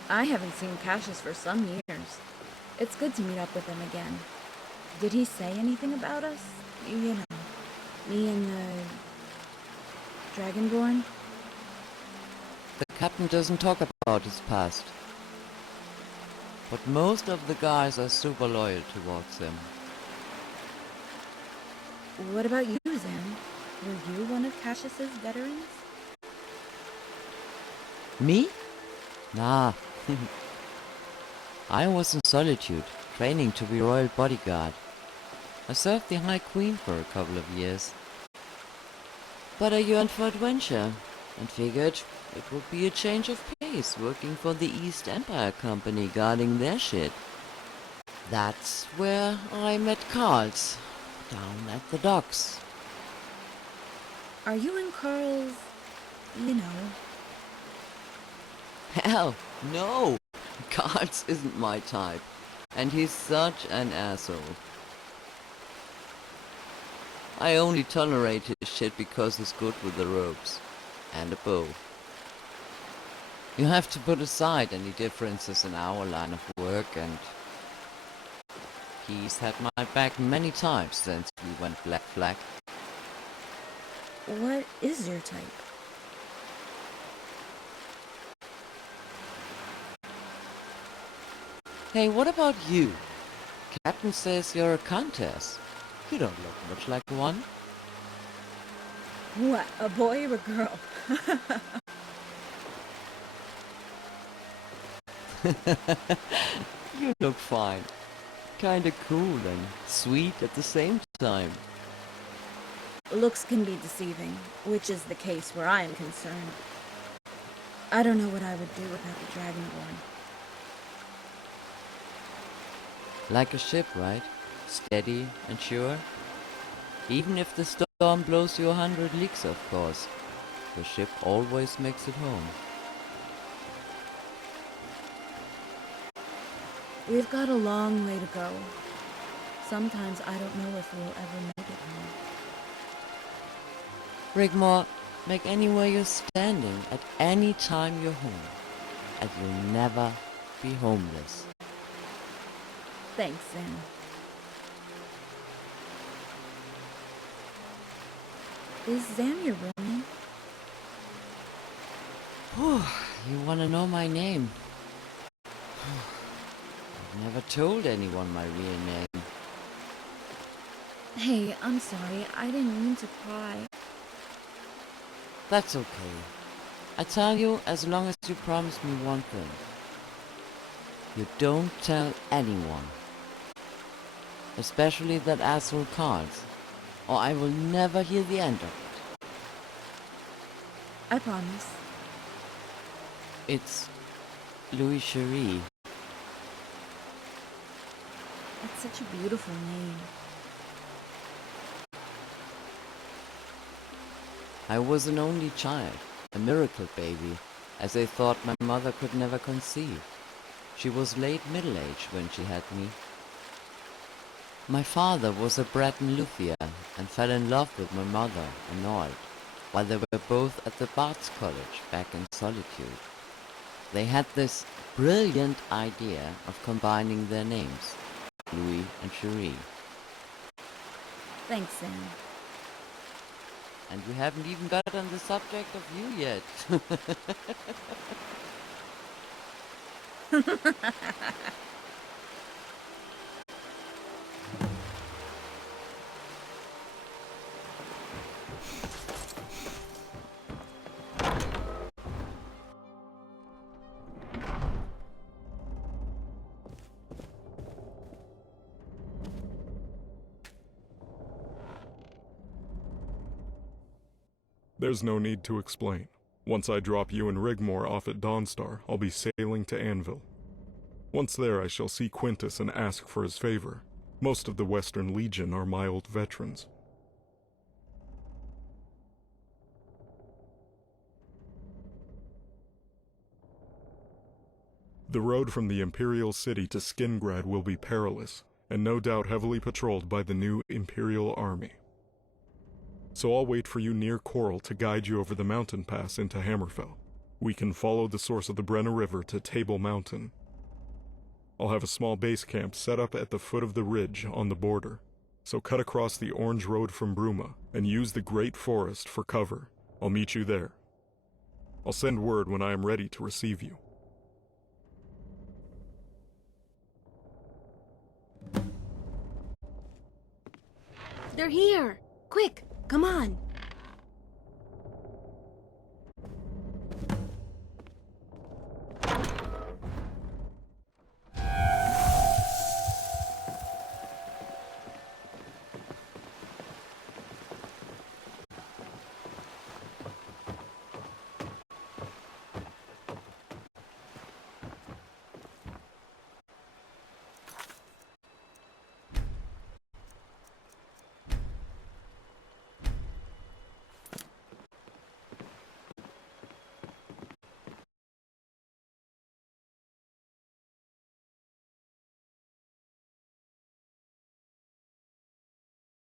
I haven't seen Cassius for some years. It's good to meet up with him again. Did he say anything about us? You know, me and the Dragonborn? The captain doesn't talk about his past. But most of the guys are super loyal towards him. What about you, Zan? Were you one of Cassius's veterans? Me? Nah. I was in Solitude, training to be royal bodyguard. I served the High Queen for a couple of years. But I yearned for adventure, and figured it would be a change of pace working for the East Empire Company guarding their shit. That's where I met Carls, down at the docks. Are you and Carl's, you know... Hell, no! Carls isn't my type, and he's such an asshole. I only tolerate his shit because he's good with the ropes. And a bow. You have to put aside any differences in our line of work, and he's had my back many times since we went black flag. What is your type? Hey, what about you? Captain says you're a countess. You don't look much like one. What, a boy or a girl? You look fine. Kinda cool and sweet at the same time. Looks can be deceiving, which is the case where I am concerned. I don't know what I would do without the Dragonborn. Like a ship, right? Steady and sure. Even if the storm blows you 100 leagues, of course. The ship always makes it home. We've got a long way to go. Sometimes I don't know if we'll ever make it home. Rigmore, make anywhere you're standing at any time you're home. And you'll never be homeless. Thanks, Zan. Is Zan your real name? Whew, you wanna know my name? I've never told anyone my real name. Hey, I'm sorry. I didn't mean to pry. That's okay. I tell you, as long as you promise me one thing. You don't tell anyone. Especially that asshole Cards, or I will never hear the end of it. I promise. It's Louis Cherie. That's such a beautiful name. I was an only child, a miracle baby, as they thought my mother could never conceive. She was late middle-aged when she had me. My father was a Breton luthier and fell in love with my mother, Arnold, while they were both at the Barts College back in Solitude. They had this brilliant idea of combining their names, Louis and Cherie. Thanks, Sam. And we haven't even got on the subject of you yet. There's no need to explain. Once I drop you and Rigmore off at Dawnstar, I'll be sailing to Anvil. Once there, I shall see Quintus and ask for his favor. Most of the Western Legion are my old veterans. The road from the Imperial City to Skingrad will be perilous, and no doubt heavily patrolled by the new Imperial Army. So I'll wait for you near Coral to guide you over the mountain pass into Hammerfell. We can follow the source of the Brenna River to Table Mountain. I'll have a small base camp set up at the foot of the ridge on the border, so cut across the Orange Road from Bruma and use the Great Forest for cover. I'll meet you there. I'll send word when I am ready to receive you. They're here! Quick, come on!